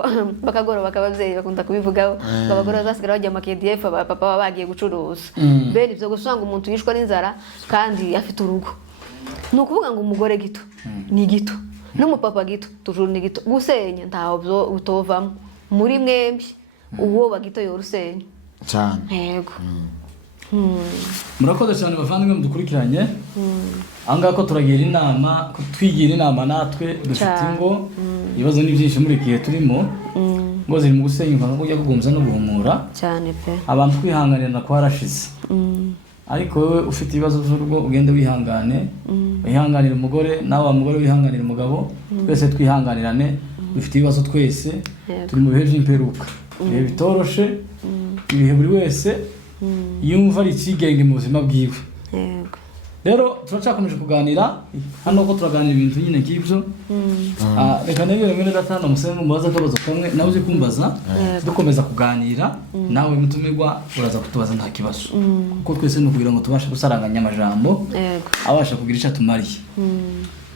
bakagoro bakabavyeyi bakunda kubivugaho abagore bazasigara bajya makDF papa bagiye gucuruza bene ivyo gusanga umuntu yishwa n'inzara kandi afite urugo nukuvuga ngo umugore gito ni gito n'umupapa gito tujuru ni gito gusenya ntaho byo utovamo muri mwembi uwo bagito yorusenya cyane yego murakoze cyane bavandimwe mudukurikiranye ahangaha ko turagira inama twigira inama natwe dufite ingo ibibazo ni byinshi muri igihe turimo ngo ziri mu gusenyuka no kujya kugumza no guhumura cyane pe abantu kwihanganira ko harashize ariko wowe ufite ibibazo by'urugo ugende wihangane, wihanganire umugore, nawe wa mugore wihanganire umugabo, twese twihanganirane, dufite ibibazo twese, turi mu bihe by'imperuka, ibihe bitoroshe, ibihe buri wese yumva ari ikigenge mu buzima bwiwe. Rero turacyakomeje kuganira hano ko turaganira ibintu nyine nk'ibyo. Reka nebere mwene data hano musenga mubaza akabazo kamwe nawe uzi kumbaza, dukomeza kuganira nawe mutumirwa uraza kutubaza nta kibazo, kuko twese no kugira ngo tubashe gusaranganya amajambo abasha kugira icyo atumariye.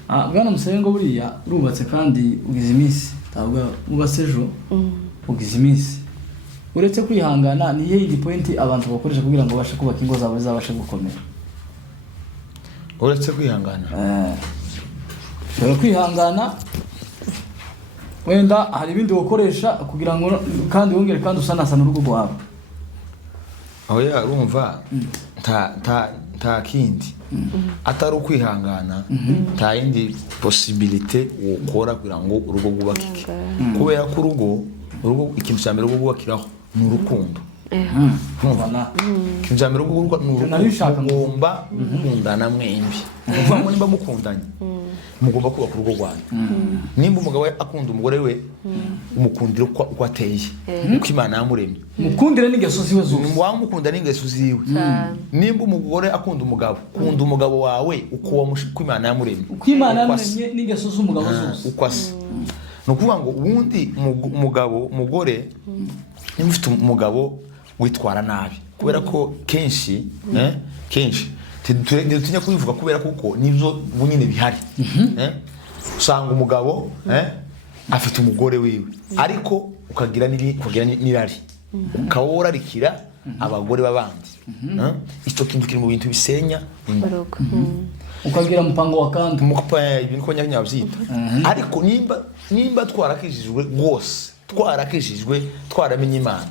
Bwana musengo buriya rubatse kandi ugize iminsi tabwa ubasejo ugize iminsi, uretse kwihangana ni iyi point abantu bakoresha kugira ngo bashe kubaka ingo zabo zabashe gukomera. Uretse kwihangana Shobora kwihangana wenda hari ibindi ukoresha kugira ngo kandi wongere kandi usanasana urugo rwawe. Aho ya urumva ta kindi atari ukwihangana, ta yindi possibilité ukora kugira ngo urugo rwubakike, kubera ko urugo ikintu cya mbere rwubakiraho ni urukundo. Kijambo rugo mugomba gukundana mwembi. Kuva nimba mukundanye mugomba kuba ku rugo rwanyu. Nimba umugabo akunda umugore we umukundira uko ateye, uko Imana yamuremye. Mukundire n'ingeso ziwe zose. Wamukunda n'ingeso ziwe. Nimba umugore akunda umugabo, kunda umugabo wawe uko Imana yamuremye. Uko Imana yamuremye n'ingeso z'umugabo zose. Uko asa. No kuvuga ngo ubundi umugore nimufite umugabo witwara nabi, kubera ko kenshi tutinya kubivuga kubera kuko nivyo bunyine bihari. Usanga umugabo afite umugore wiwe ariko ukagira nirari, ukabora rikira abagore babandi. Icyo kintu kiri mu bintu bisenya Baruka. Ukagira mupango wa kandi ibintu ko nyabyita. Ariko nimba twarakijijwe rwose, twaramenye Imana,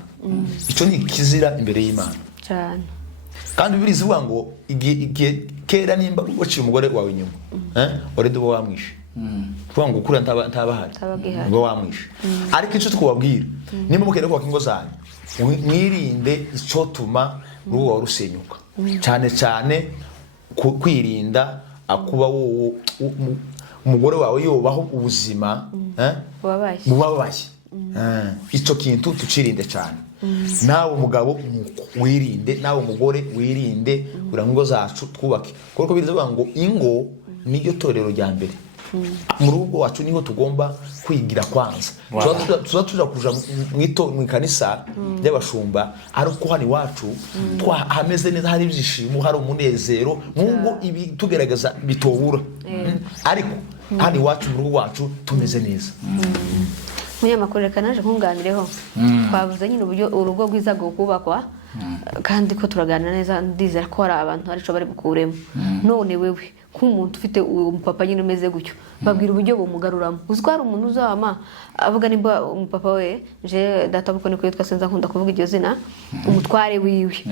icyo ni kizira imbere y'Imana cyane. Kandi bibiri zivuga ngo igihe kera nimba waciye umugore wawe inyuma already uba wamwishe. Kuvuga ngo ukuri ntabahari uba wamwishe. Ariko icyo twababwira nimba mukere kubaka ingo zanyu, mwirinde icyo tuma urugo rwawe rusenyuka, cyane kwirinda akuba umugore wawe yobaho ubuzima bubabaye. Icyo kintu tucirinde cyane. Nawe umugabo wirinde, nawe umugore wirinde, kugira ngo zacu twubake. Kuko bivuga ngo ingo niyo torero rya mbere. Mu rugo wacu niho tugomba kwigira kwanza. Tuza kuja mu kanisa y'abashumba, ariko hani wacu hameze neza, hari ibyishimo, hari umunezero, nubwo ibi tugerageza bitobura. Ariko hani wacu mu rugo wacu tumeze neza. Munyamakuru reka naje nkunganireho. Twavuze nyine uburyo urugo rwiza bwo kubakwa, kandi ko turaganira neza, ndizera ko hari abantu arico bari bukuremo. None wewe nk'umuntu ufite umupapa nyine umeze gutyo, babwira uburyo bumugaruramo. Uziko hari umuntu uzama avuga nimba umupapa we je databuko niko yitwa, senza nkunda kuvuga iryo zina, umutware wiwe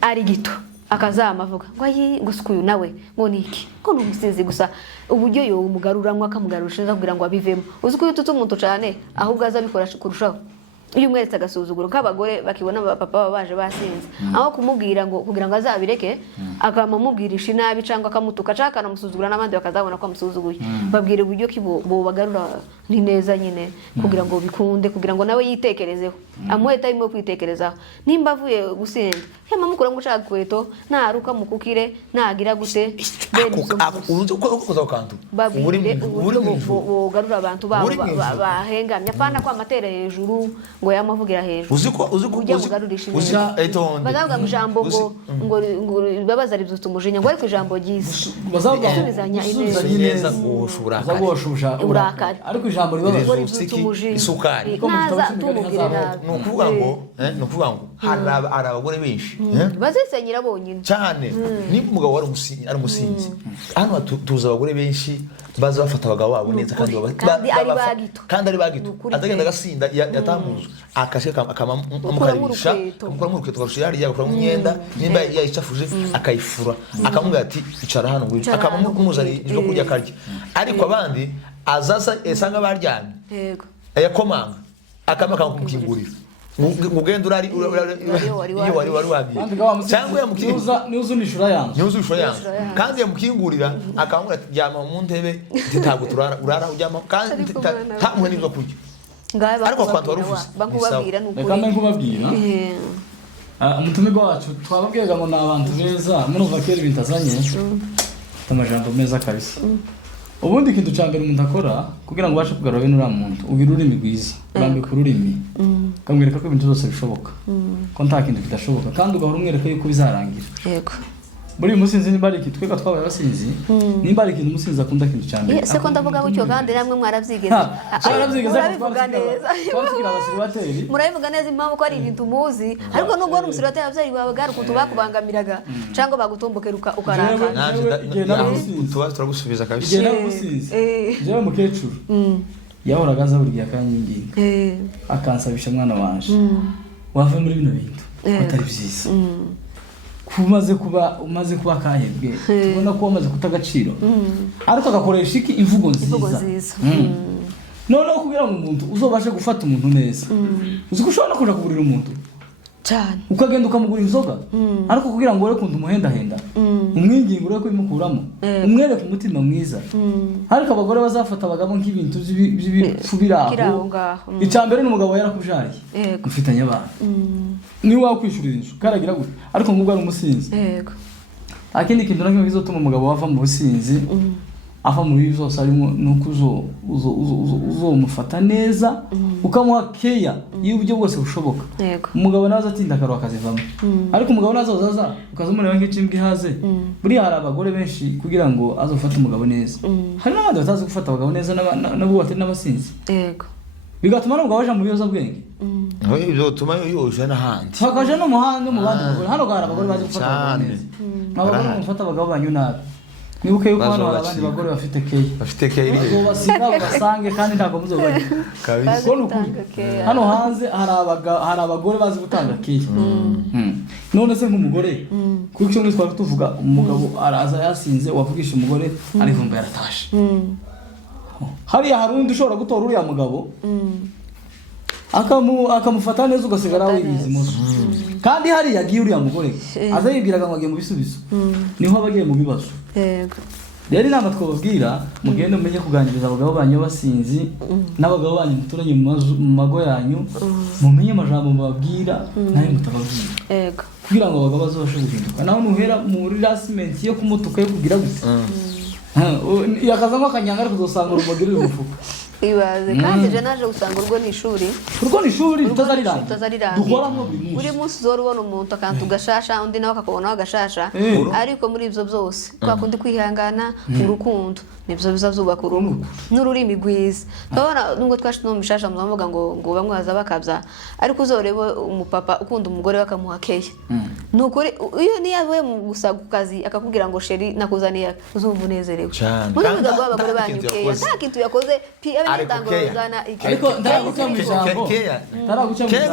ari gito akazama avuga ngo ayi gusukuyu nawe ngo niki ko numusizi gusa, uburyo yo umugaruramwe akamugarusha kugira ngo abivemo. Uziko yututu umuntu cyane ahubwo azabikora kurushaho. Iyo umweretse agasuzuguro k'abagore bakibona papa baje basinze, aho kumubwira ngo kugira ngo azabireke akamamubwirisha inabi cyangwa akamutuka cyangwa anamusuzugura n'abandi bakazabona ko amusuzuguye. Babwire uburyo bo bagarura ni neza nyine, kugira ngo bikunde, kugira ngo nawe yitekerezeho, amuheta arimo kwitekerezaho. Nimba avuye gusinda yama mukura ngo ushaka kweto naruka mukukire nagira gute uruzo ko kantu babwire uburyo garura abantu bahengamye apana kwa matera hejuru ngo yamavugira hejuru. Uziko bazavuga mu ijambo ngo babaza ribyutse umujinya, ngo ariko ijambo gize bazabizanya ineza ushobora urakari, ariko ijambo ribabaza isukari. naza tumubwire nabi. No kuvuga ngo hari abagore benshi bazisenyera bonyine cyane. Niba umugabo wari umusinzi, hano tuza abagore benshi baza bafata abagabo babo neza kandi ari bagito atagenda agasinda yatamuzo akashika akamukarisha akamukora mu rukweto garushira hariya akora mu myenda, nimba yayicafuje akayifura akamubwira ati icara hano ngwino, akamumuzanira ibyo kurya karya. Ariko abandi azaza esanga baryamye yego yakomanga akamukingurira ugenda urari iyo wari wagiye cyangwa yamukingurira niuza unishura yanjye kandi yamukingurira akamubwira ati ryama mu ntebe ntabwo urara ujyamo kandi ntamuhe n'ibyo kurya ariko kwa tuwarufuze bakubabwira nuko reka mbe nkubabwira umutumirwa wacu twababwiraga ngo ni abantu beza murumva kera ibintu azanye amajambo meza kabisa ubundi ikintu cya mbere umuntu akora kugira ngo ubashe kugarura bene uriya muntu ugira ururimi rwiza urambika ururimi ukamwereka ko ibintu byose bishoboka ko nta kintu kidashoboka kandi ugahora umwereka yuko bizarangira yego muri uyu musinzi nimba ari ikintu twebwe twabaye abasinzi nimba ari ikintu umusinzi akunda ikintu cyane se ko ndavuga gutyo kandi namwe mwarabyigeze murabivuga neza murabivuga neza impamvu ko ari ibintu muzi ariko nubwo wari umusiribateri ababyeyi bawe bwari ukuntu bakubangamiraga cyangwa bagutombokera ukarakara tuba turagusubiza kabisa igihe nari umusinzi jewe mukecuru yahoraga aza buri gihe akanyinginga akansabisha mwana wanje wava muri bino bintu atari byiza umaze kuba kahebwe tubona ko wamaze kuta agaciro ariko agakoresha iki imvugo nziza noneho kugira ngo umuntu uzobashe gufata umuntu neza uzi ko ushobora no kuja kugurira umuntu cyane ukagenda ukamugura inzoga ariko kugira ngo ure kuntu umuhendahenda umwingingo ure kubimukuramo umwereke umutima mwiza ariko abagore bazafata abagabo nk'ibintu by'ibipfu biraho icyambere n'umugabo yarakujariye mufitanye abana ni wakwishurira inzu karagira gute ariko ngubwo ari umusinzi yego akindi kintu nakimwe kizotuma umugabo wava mu businzi ava mu bibi byose arimo nuko uzomufata neza ukamuha keya y'uburyo bwose bushoboka umugabo nawe azatinda akaruha akazivamo ariko umugabo nazozaza ukazumureba nk'icimbwa ihaze buriya hari abagore benshi kugira ngo azofate umugabo neza hari n'abandi batazi gufata abagabo neza nabo batari n'abasinzi yego bigatuma n'umugabo aja mu biyobyabwenge ibyo bituma yoja n'ahandi bakaja no mu bandi bagore hano hari abagore bazi gufata abagabo neza abagore bafata abagabo banyu nabi nibuke yuko hano hari abandi bagore bafite keya uzobasiga ubasange kandi ntabwo muzobona kabisa hano hanze hari abagore bazi gutanga keya none se nk'umugore kuko icyo twari tuvuga umugabo araza yasinze wavugisha umugore arivumba yaratashe hariya hari undi ushobora gutora uriya mugabo akamufata neza ugasigara wibizi muso kandi hariya agiye uriya mugore aza yibwiraga ngo agiye mu bisubizo niho aba agiye mu bibazo rero inama twababwira mugende mumenye kuganiriza abagabo banyu basinzi n'abagabo banyu muturanye mu mago yanyu mumenye amajambo mubabwira nayo mutababwira kugira ngo abagabo bazabashe guhinduka naho nuhera muri last yo kumutuka yo kugira gute yakazamo akanyanga ariko uzosanga urumogi ruri mufuka ibaze kandi je naje gusanga urwo ni ishuri rutazariranga dukoramo buri munsi uzora ubona umuntu akantu gashasha undi nawe akakubona agashasha ariko muri ivyo byose kwa kundi kwihangana urukundo nibyo bizazubaka urugo n'ururimi rwiza ndabona nubwo twashitse no mishasha muzavuga ngo bamwe haza bakabya ariko uzorebe umupapa ukunda umugore bakamuha keya nukuri iyo niyawe mu gusaga kazi akakubwira ngo sheri nakuzaniye uzumva unezerewe muri biga abagore banyu keya nta kintu yakoze ariko ndaraguca mu ijambo keya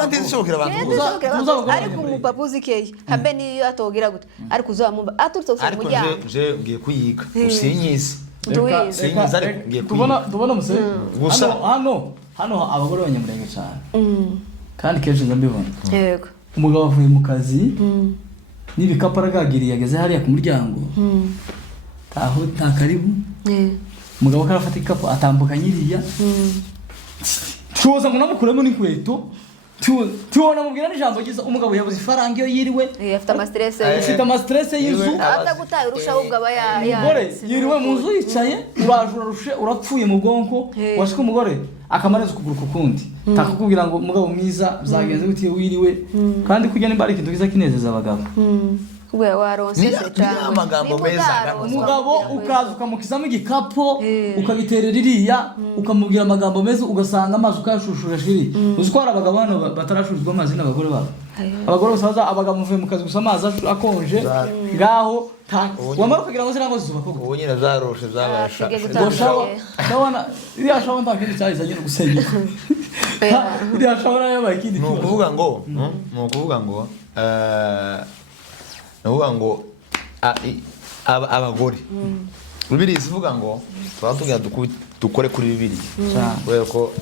ndishobokera abantu ariko umupapa uzi keya habe niyo atogira gute ariko uzamumba aturutse gusa mu muryango ariko je ngiye kuyiga usinyize tubona musore hano abagore banyamurenge cyane kandi kenshi ndabibona yego umugabo avuye mu kazi n'ibikapu aragagiriye ageze hariya ku muryango nta karibu umugabo karafata ikapu atambuka nyiriya tuza ngo namukuremo n'inkweto tubona mubwira n'ijambo ryiza umugabo yabuze ifaranga iyo yiriwe afite amastress y'inzu atagutaye urushaho ubwo aba umugore yiriwe mu nzu yicaye urajura urapfuye mu bwonko washika umugore akamareza ukuguru kukundi takakubwira ngo umugabo mwiza byagenze gute wiriwe kandi kujya nimba ari ikintu kiza kinezeza abagabo kubera waronse se cyangwa amagambo meza umugabo ukaza ukamukizamo igikapo ukagiterera iriya ukamubwira amagambo meza ugasanga amazi ukayashushura shiri uzi ko hari abagabo hano batarashushurwa amazi n'abagore babo abagore basaza abagabo muvuye mu kazi gusa amazi akonje ngaho wamara kugira ngo zirango zizuba koko ubu nyine zaroshe zabasha ndabona iriya shawa nta kindi cyahise no gusenya iriya shawa nayo yabaye ikindi ni ukuvuga ngo nuvuga ngo abagore Bibiliya ivuga ngo turatubwira dukore kuri Bibiliya kubera ko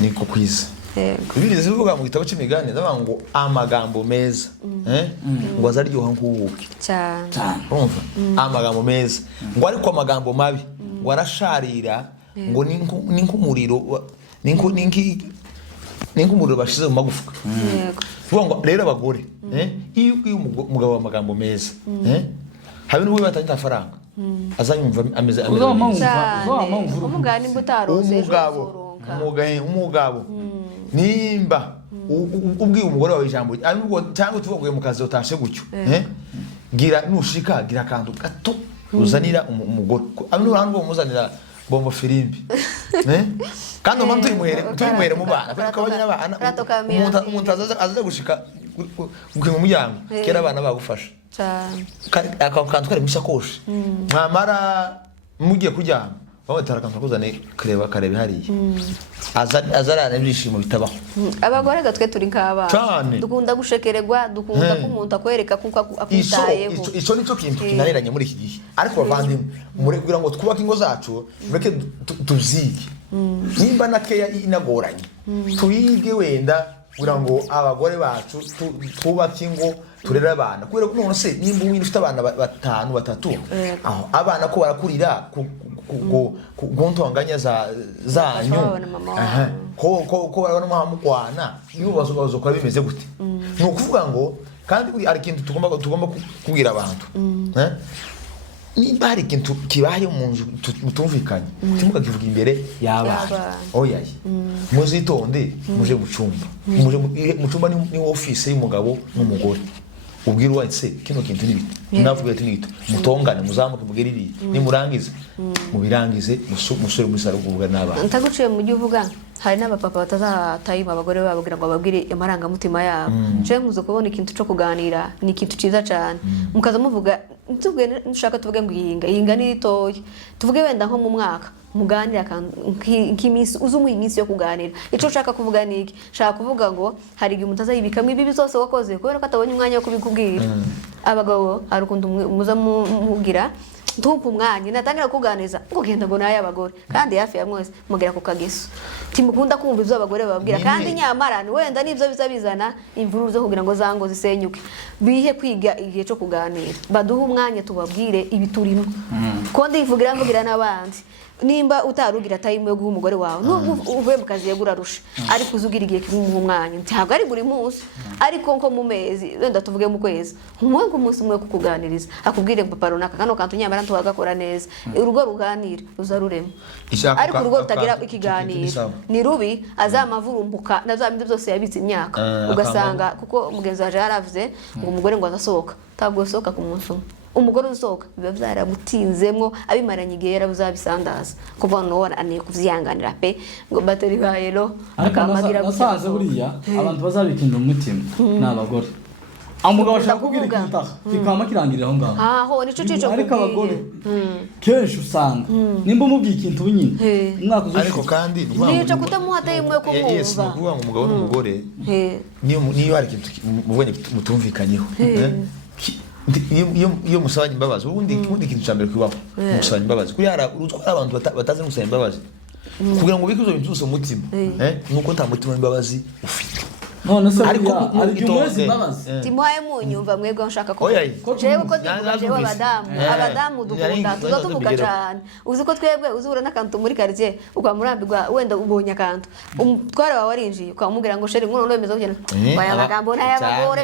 ni ko kwiza Bibiliya zivuga mu gitabo cy'imigani ndavuga ngo amagambo meza ngo azaryoha nk'ubuki cyane urumva amagambo meza ngo ariko amagambo mabi ngo arasharira ngo ni nk'umuriro n'inkumuriro bashize mu magufwa. Vuga ngo rero abagore iyo umugabo w'amagambo meza habe n'ubwo batanga faranga azanyumva ameze umugani mbutarose umugabo nimba ubwiye umugore wawe ijambo cyangwa tuvuye mu kazi utashe gutyo gira nushika gira akantu gato uzanira umugore abantu bamuzanira bombo firimbi kandi umuntu turimuhere mu bana kabanya abana umuntu azaza gushika gukinga umuryango kera abana bagufasha akantu kari mushakoshi mwamara mugiye kujyana bamutara akantu kuzane kareba hariya azarana ibyishimo bitabaho. Abagore gatwe turi nk'abana dukunda gushekererwa dukunda ko umuntu akwereka kuko akwitayeho. Ico nico kintu kinaniranye muri iki gihe ariko bavandimwe kugira ngo twubake ingo zacu mureke tuzige nimba na keya inagoranye tuyige wenda kugira ngo abagore bacu twubake ingo turera abana kubera ko none se nimba uwindi ufite abana batatu aho abana ko barakurira kuntonganya zanyu ko barabona muhamukwana iyo bazo kwa bimeze gute no kuvuga ngo kandi ari kintu tugomba kubwira abantu nimba hari ikintu kibaye mu nzu mutumvikanye timukakivuga imbere y'abana oyaye muzitonde muje mu cyumba ni office y'umugabo n'umugore ubwira wese kino kintu nibito navuga ati nito mutongane muzamuke mugiriri nimurangize mubirangize musore musaro kuvuga n'abana ntaguciye mu gihe uvuga hari n'abapapa batazatayima abagore babo kugira ngo babwire amaranga mutima yabo je nkuzo kubona ikintu cyo kuganira ni ikintu ciza cyane mukaza muvuga ntubwe nshaka tuvuge ngo yinga ni ritoye tuvuge wenda nko mu mwaka muganira nk'iminsi uzumu iminsi yo kuganira ico ushaka kuvuga niki shaka kuvuga ngo hari igihe mutazayibikamwe ibibi zose wakoze kubera ko atabonye umwanya wo kubikubwira abagabo hari ukuntu muza mugira ntumpa umwanya natangira kuganiriza ngo genda ngo naye abagore kandi hafi ya mwese mugira ku kageso timukunda kumva ivyo abagore bababwira kandi nyamara wenda nivyo bizabizana imvururu zo kugira ngo zango zisenyuke bihe kwiga igihe cyo kuganira baduha umwanya tubabwire ibiturimo ko ndivugira n'abandi nimba utarugira time yo guha umugore wawe nubwo uvuye mu kazi yegura rusha ariko uzugira igihe kimuha umwanya ntabwo ari buri munsi ariko nko mu mezi wenda tuvuge mu kwezi umwe umunsi umwe kukuganiriza akubwire papa runaka kano kantu nyamara ntwagakora neza urugo ruganira ruzarurema ariko urugo rutagira ikiganiro ni rubi azamavurumbuka nazamide byose yabitse imyaka ugasanga kuko mugenzi waje yaravuze ngo umugore ngo azasohoka ntabwo sohoka ku munsi umugore usohoka biba byaramutinzemwo abimaranye igihe yarabuzabisandaza kuva no aniye kuvyihanganira pe ngo bateri bayero akamagira gusaza buriya abantu bazabikinda umutima n'abagore umugabo ashaka kubwira ikintu kikama kirangirira aho ngaho aho nico cico ariko abagore kenshi usanga nimba umubwiye ikintu nyine umwaka uzo ariko kandi nico kutamuhata imwe ko mwumva yes kuvuga ngo umugabo n'umugore niyo hari ikintu mubonye mutumvikanyeho iyo musabanye imbabazi ubundi ikintu cyambere kubaho musabanye imbabazi kuri utwara abantu batazi gusaba imbabazi kugira ngo bikuzo bintu byose umutima nuko nta mutima w'imbabazi ufite none se ariko umwezi imbabazi timuhaye munyumva mwebwe nshaka ko jewe ko ndivuga abadamu dukunda tuvuga cyane uzi ko twebwe uzura n'akantu muri quartier ukamurambirwa wenda ubonye akantu umutware wawe arinjiye ukamubwira ngo sheri nkuno wemeza kugenda baya magambo n'ayabagore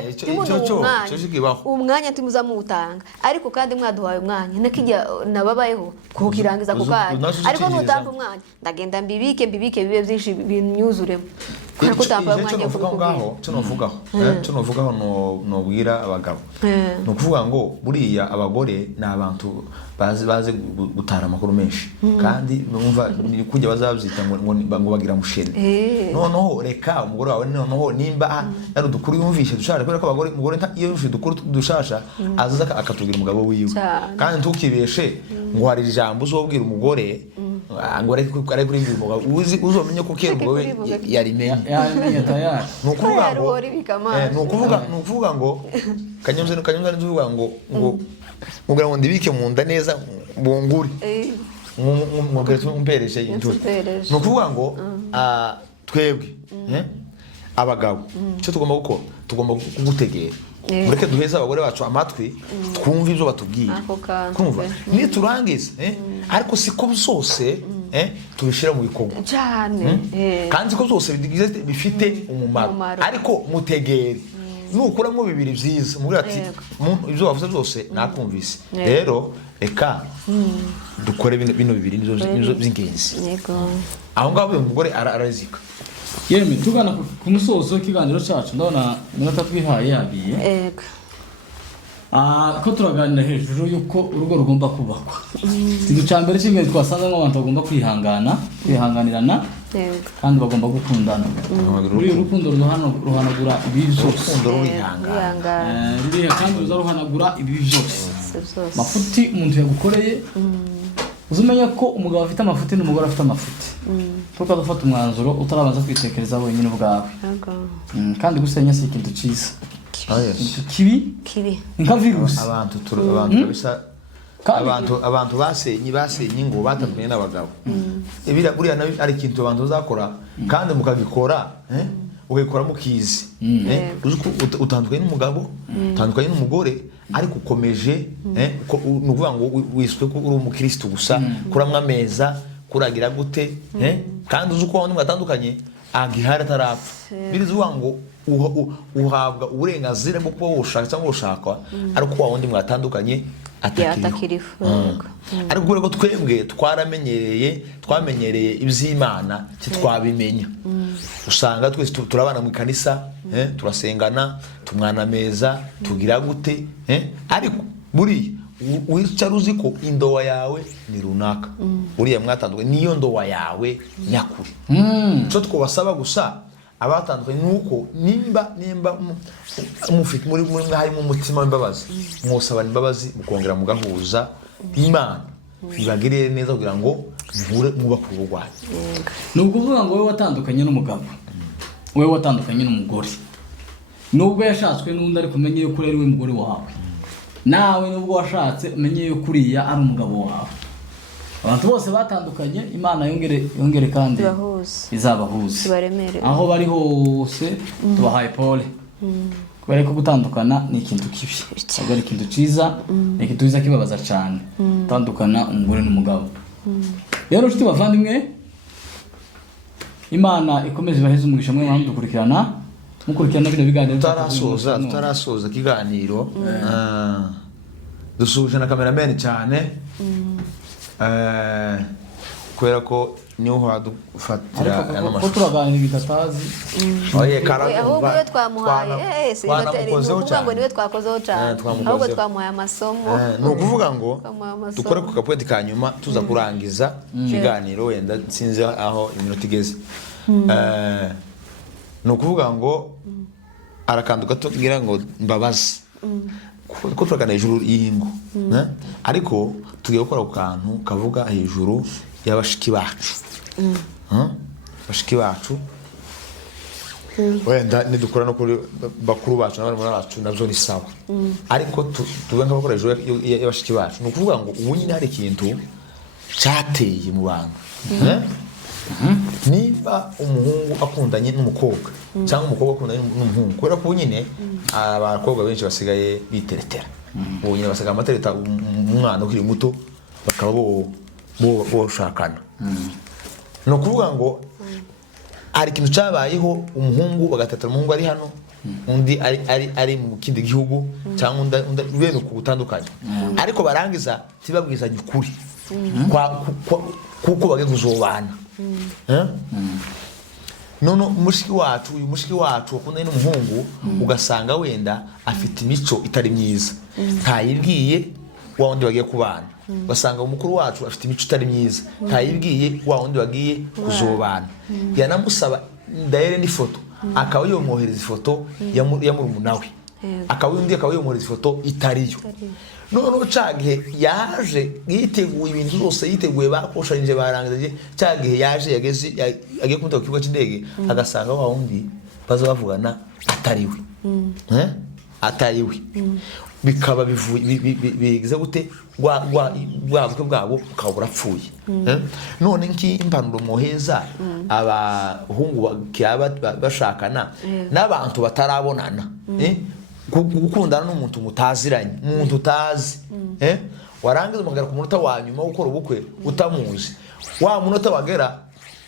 umwanya timuza mutanga ariko kandi mwaduhaye umwanya nakijya nababayeho kukirangiza kukanya ariko nutanga umwanya ndagenda mbibike bibe byinshi binyuzuremo kuko utamba umwanya tunovugaho nobwira abagabo no kuvuga ngo buriya abagore ni abantu bazi gutara amakuru menshi kandi numva kujya bazabyita ngo bagira mushene noneho reka umugore wawe noneho nimba yari dukuru yumvishe dushaka kubera ko abagore umugore iyo yumvishe dukuru dushasha azaza akatubwira umugabo wiwe kandi ntukibeshe ngo hari ijambo uzobwira umugore ngo ari kuri ndi umugabo uzomenye ko kera umugabo yarimenye tayari nukuvuga ngo kanyuze nzuvuga ngo mugira ngo ndibike mu nda neza bunguri mpereje injuri nukuvuga ngo twebwe abagabo icyo tugomba gukora tugomba kugutegera mureke duheze abagore bacu amatwi twumve ibyo batubwira kumva niturangiza ariko siko byose tubishira mu bikorwa cyane kandi ko byose bifite umumaro ariko mutegere nukuramo bibiri byiza muri ati ibyo bavuze byose nakumvise rero reka dukore bino bibiri nizo by'ingenzi aho ngaho uyu mugore arazika yemwe tugana ku musozo w'ikiganiro cyacu ndabona minota twihaye yagiye ko turaganira hejuru yuko urugo rugomba kubakwa ikintu cya mbere cy'ingenzi twasanze nk'abantu bagomba kwihanganirana kandi bagomba gukundana uriya urukundo ruhanagura ibibi byose ruriya kandi ruza ruhanagura ibibi byose mafuti umuntu yagukoreye uzumenya ko umugabo afite amafuti n'umugore afite amafuti tukadufata umwanzuro utarabanza kwitekereza wenyine ubwawe kandi gusenya si ikintu cyiza kibi nka virusi abantu basenye ngo batandukanye n'abagabo buriya nayo ari ikintu abantu bazakora kandi mukagikora ugakora mukizi utandukanye n'umugabo utandukanye n'umugore ariko ukomeje ni ukuvuga ngo wiswe ko uri umukristo gusa kuramwa ameza kuragira gute kandi uzi uko abantu batandukanye agihari atarapfa birizuwa ngo uhabwa uburenganzira bwo kuba woshaka cyangwa woshakwa ariko wa wundi mwatandukanye atakiriho ariko kubera ko twebwe twamenyereye iby'Imana kitwabimenya usanga twese turabana mu kanisa turasengana tumwana meza tugira gute ariko buriya wicara uzi ko indowa yawe ni runaka buriya mwatandukanye niyo ndowa yawe nyakuri cyo twabasaba gusa abatandukanye nuko nimba mufite muri harimo umutima w'imbabazi mwosabana imbabazi mukongera mugahuza Imana ibagirire neza kugira ngo mwubake urugo rwanyu ni ukuvuga ngo wowe watandukanye n'umugabo wowe watandukanye n'umugore nubwo yashatswe n'undi ariko umenye yuko ari we mugore wawe nawe nubwo washatse umenye yuko uriya ari umugabo wawe abantu bose batandukanye Imana yongere kandi izabahuze aho bari hose tubahaye pole kubera ko gutandukana ni ikintu kibi ahubwo ari ikintu cyiza ni ikintu cyiza kibabaza cyane gutandukana umugore n'umugabo rero nshuti bavandimwe Imana ikomeze ibaheze umugisha mwe mudukurikirana mukurikirana bino biganiro tutarasoza ikiganiro dusuje na cameraman cyane kubera ko niho hadufatira ko turaganira bitatazi ahubwo iyo twamuhaye ngo niwe twakozeho cyane ahubwo twamuhaye amasomo ni ukuvuga ngo dukore ku kapweti ka nyuma tuza kurangiza ikiganiro wenda sinzi aho iminota igeze ni ukuvuga ngo arakantu gato kugira ngo mbabaze ko turagana hejuru y'ingo ariko tugiye gukora ku kantu kavuga hejuru y'abashiki bacu bashiki bacu wenda nidukora no kuri bakuru bacu n'abari muri bacu nabyo ni sawa ariko tube nk'abakora hejuru y'abashiki bacu ni ukuvuga ngo ubu nyine hari ikintu cyateye mu bantu niba umuhungu akundanye n'umukobwa cyangwa umukobwa akundanye n'umuhungu kubera ko nyine abakobwa benshi basigaye biteretera ubu nyine basigaye amatereta umwana ukiri muto bakaba boshakana ni ukuvuga ngo hari ikintu cyabayeho umuhungu bagatetera umuhungu ari hano undi ari mu kindi gihugu cyangwa undi bene ku gutandukanye ariko barangiza ntibabwizanye ukuri kuko bagiye kuzobana none uyu mushiki wacu wakundanye n'umuhungu ugasanga wenda afite imico itari myiza ntayibwiye wa wundi bagiye kubana basanga umukuru wacu afite imico itari myiza ntayibwiye wa wundi bagiye kuzobana yanamusaba ndahere n'ifoto akaba yomwohereza ifoto ya murumuna we akaba yomwohereza ifoto itariyo noneho cagihe yaje yiteguye ibintu byose yiteguye bakoshanyije barangije cagihe yaje agiye kumutaka ku kibuga cy'indege agasanga wa wundi baza bavugana atariwe bikaba bigize gute bwabwe bwabo ukaba burapfuye. None impanuro muheza abahungu bashakana n'abantu batarabonana, gukundana n'umuntu mutaziranye, umuntu utazi, warangiza umugara ku munota wa nyuma wo gukora ubukwe utamuzi, wa munota wagera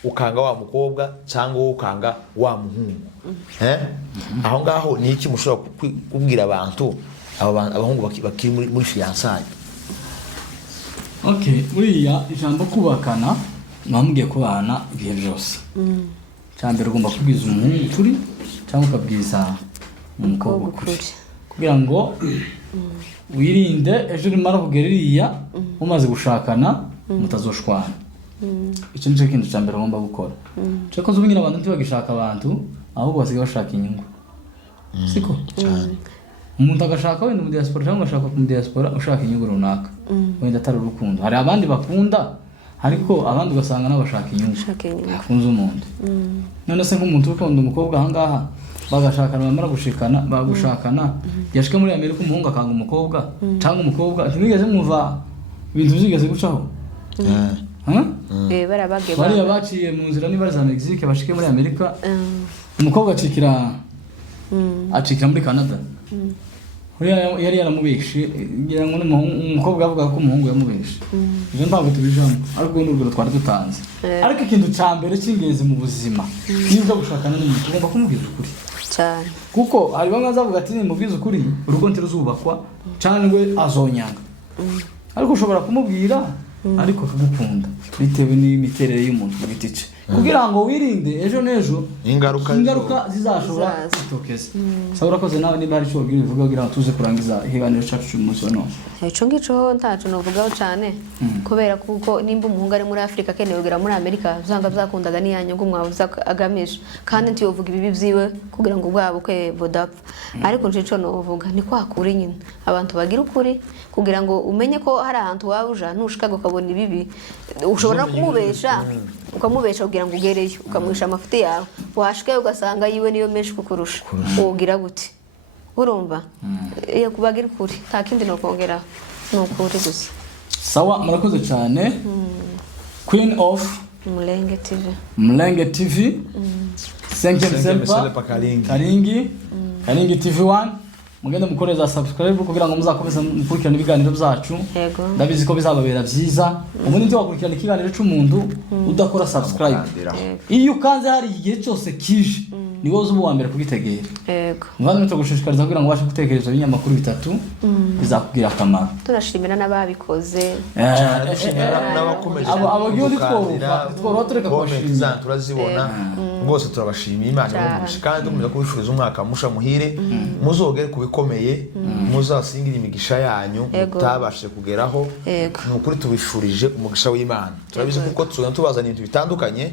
ukanga wa mukobwa cyangwa ukanga wa muhungu. Aho ngaho ni iki mushobora kubwira abantu abahungu bakiri muri fiançailles? Okay, buriya ijambo kubakana mwamubwiye kubana ibihe byose. Cyambere ugomba kubwiza umuhungu ukuri cyangwa ukabwiza umukobwa ukuri, kugira ngo wirinde ejo rimara kugera iriya umaze gushakana mutazoshwana. Icyo nicyo kintu cyambere ugomba gukora. Cyo ko zubingira abantu ntibagishaka abantu ahubwo basigaye bashaka inyungu. Siko? Umuntu agashaka wenda mu diaspora cyangwa agashaka mu diaspora ushaka inyungu runaka. Wenda atari urukundo. Hari abandi bakunda ariko abandi ugasanga n'abashaka inyungu. Akunze umuntu. None se nk'umuntu ukunda umukobwa ahangaha bagashakana bamara bagushakana yashika muri Amerika umuhungu akanga umukobwa cyangwa umukobwa ntibigeze muva ibintu byigeze gucaho. Bariya baciye mu nzira niba za Mexique bashike muri Amerika, umukobwa acikira muri Canada. Yari yaramubeshe ngira ngo umukobwa avuga ko umuhungu yamubeshe. Ibyo ntabwo tubijamo ariko n'urugero twari dutanze. Ariko ikintu cyambere cy'ingenzi mu buzima niba gushakana n'umuntu ugomba kumubwira ukuri cyane, kuko hari bamwe bazavuga ati nimubwiza ukuri urugo ntiruzubakwa cyangwa azonyanga, ariko ushobora kumubwira ariko akagukunda bitewe n'imiterere y'umuntu ku giti cye, kugira ngo wirinde ejo n'ejo ingaruka zizashobora kwitokeza. Sabura koze nawe niba hari cyo bivuga kugira ngo tuze kurangiza ikiganiro cyacu cy'umunsi wa none. Ico ngico ntacu novugaho cyane kubera kuko nimba umuhungu ari muri Afrika kenewe kugira muri Amerika zanga byakundaga niyanyungu mwavuza agamisha kandi ntiyovuga ibibi byiwe kugira ngo bwabo kwe bodapfa. Ariko njico novuga ni kwakuri nyine abantu bagira ukuri kugira ngo umenye ko hari ahantu wabuja nushikaga ukabona ibibi ushobora kumubesha ukamubesha kugira ngo ugereyo ukamwisha amafuti yawe washikaye ugasanga yiwe niyo menshi kukurusha ugira gute urumva iyo kubagira ukuri nta kindi no kongera no kuri gusa. Sawa, murakoze cyane. Queen of Mlenge TV 5e Sempa Karingi TV1 mugende mukoreza subscribe kugira ngo muzakomeza mukurikirana ibiganiro byacu. Ndabizi ko bizababera byiza. Ubundi nti wakurikirana ikiganiro cy'umuntu udakora subscribe, iyo ukanze hari igihe cyose kije ni wowe uba wa mbere kugitegera. Mvana tugushishikariza kugira ngo ubashe gutekereza ibinyamakuru bitatu bizakubwira akamaro. Turashimira n'ababikoze n'abakomeje abagiye tworoha tureka kubashimira, turazibona rwose turabashimiye. Imana ibamugishe kandi dukomeza kubifuriza umwaka musha muhire, muzogere kubikomeye, muzasingira imigisha yanyu mutabashije kugeraho. Ni ukuri tubifurije umugisha w'Imana. Turabizi kuko tubazana ibintu bitandukanye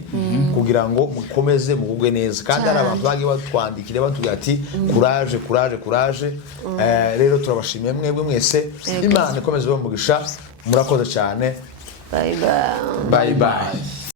kugira ngo mukomeze mugubwe neza, kandi ari abantu bagiye batwandikira batubwira ati courage. Rero turabashimiye mwebwe mwese, Imana ikomeze ibamugisha. Murakoze cyane. Bye bye.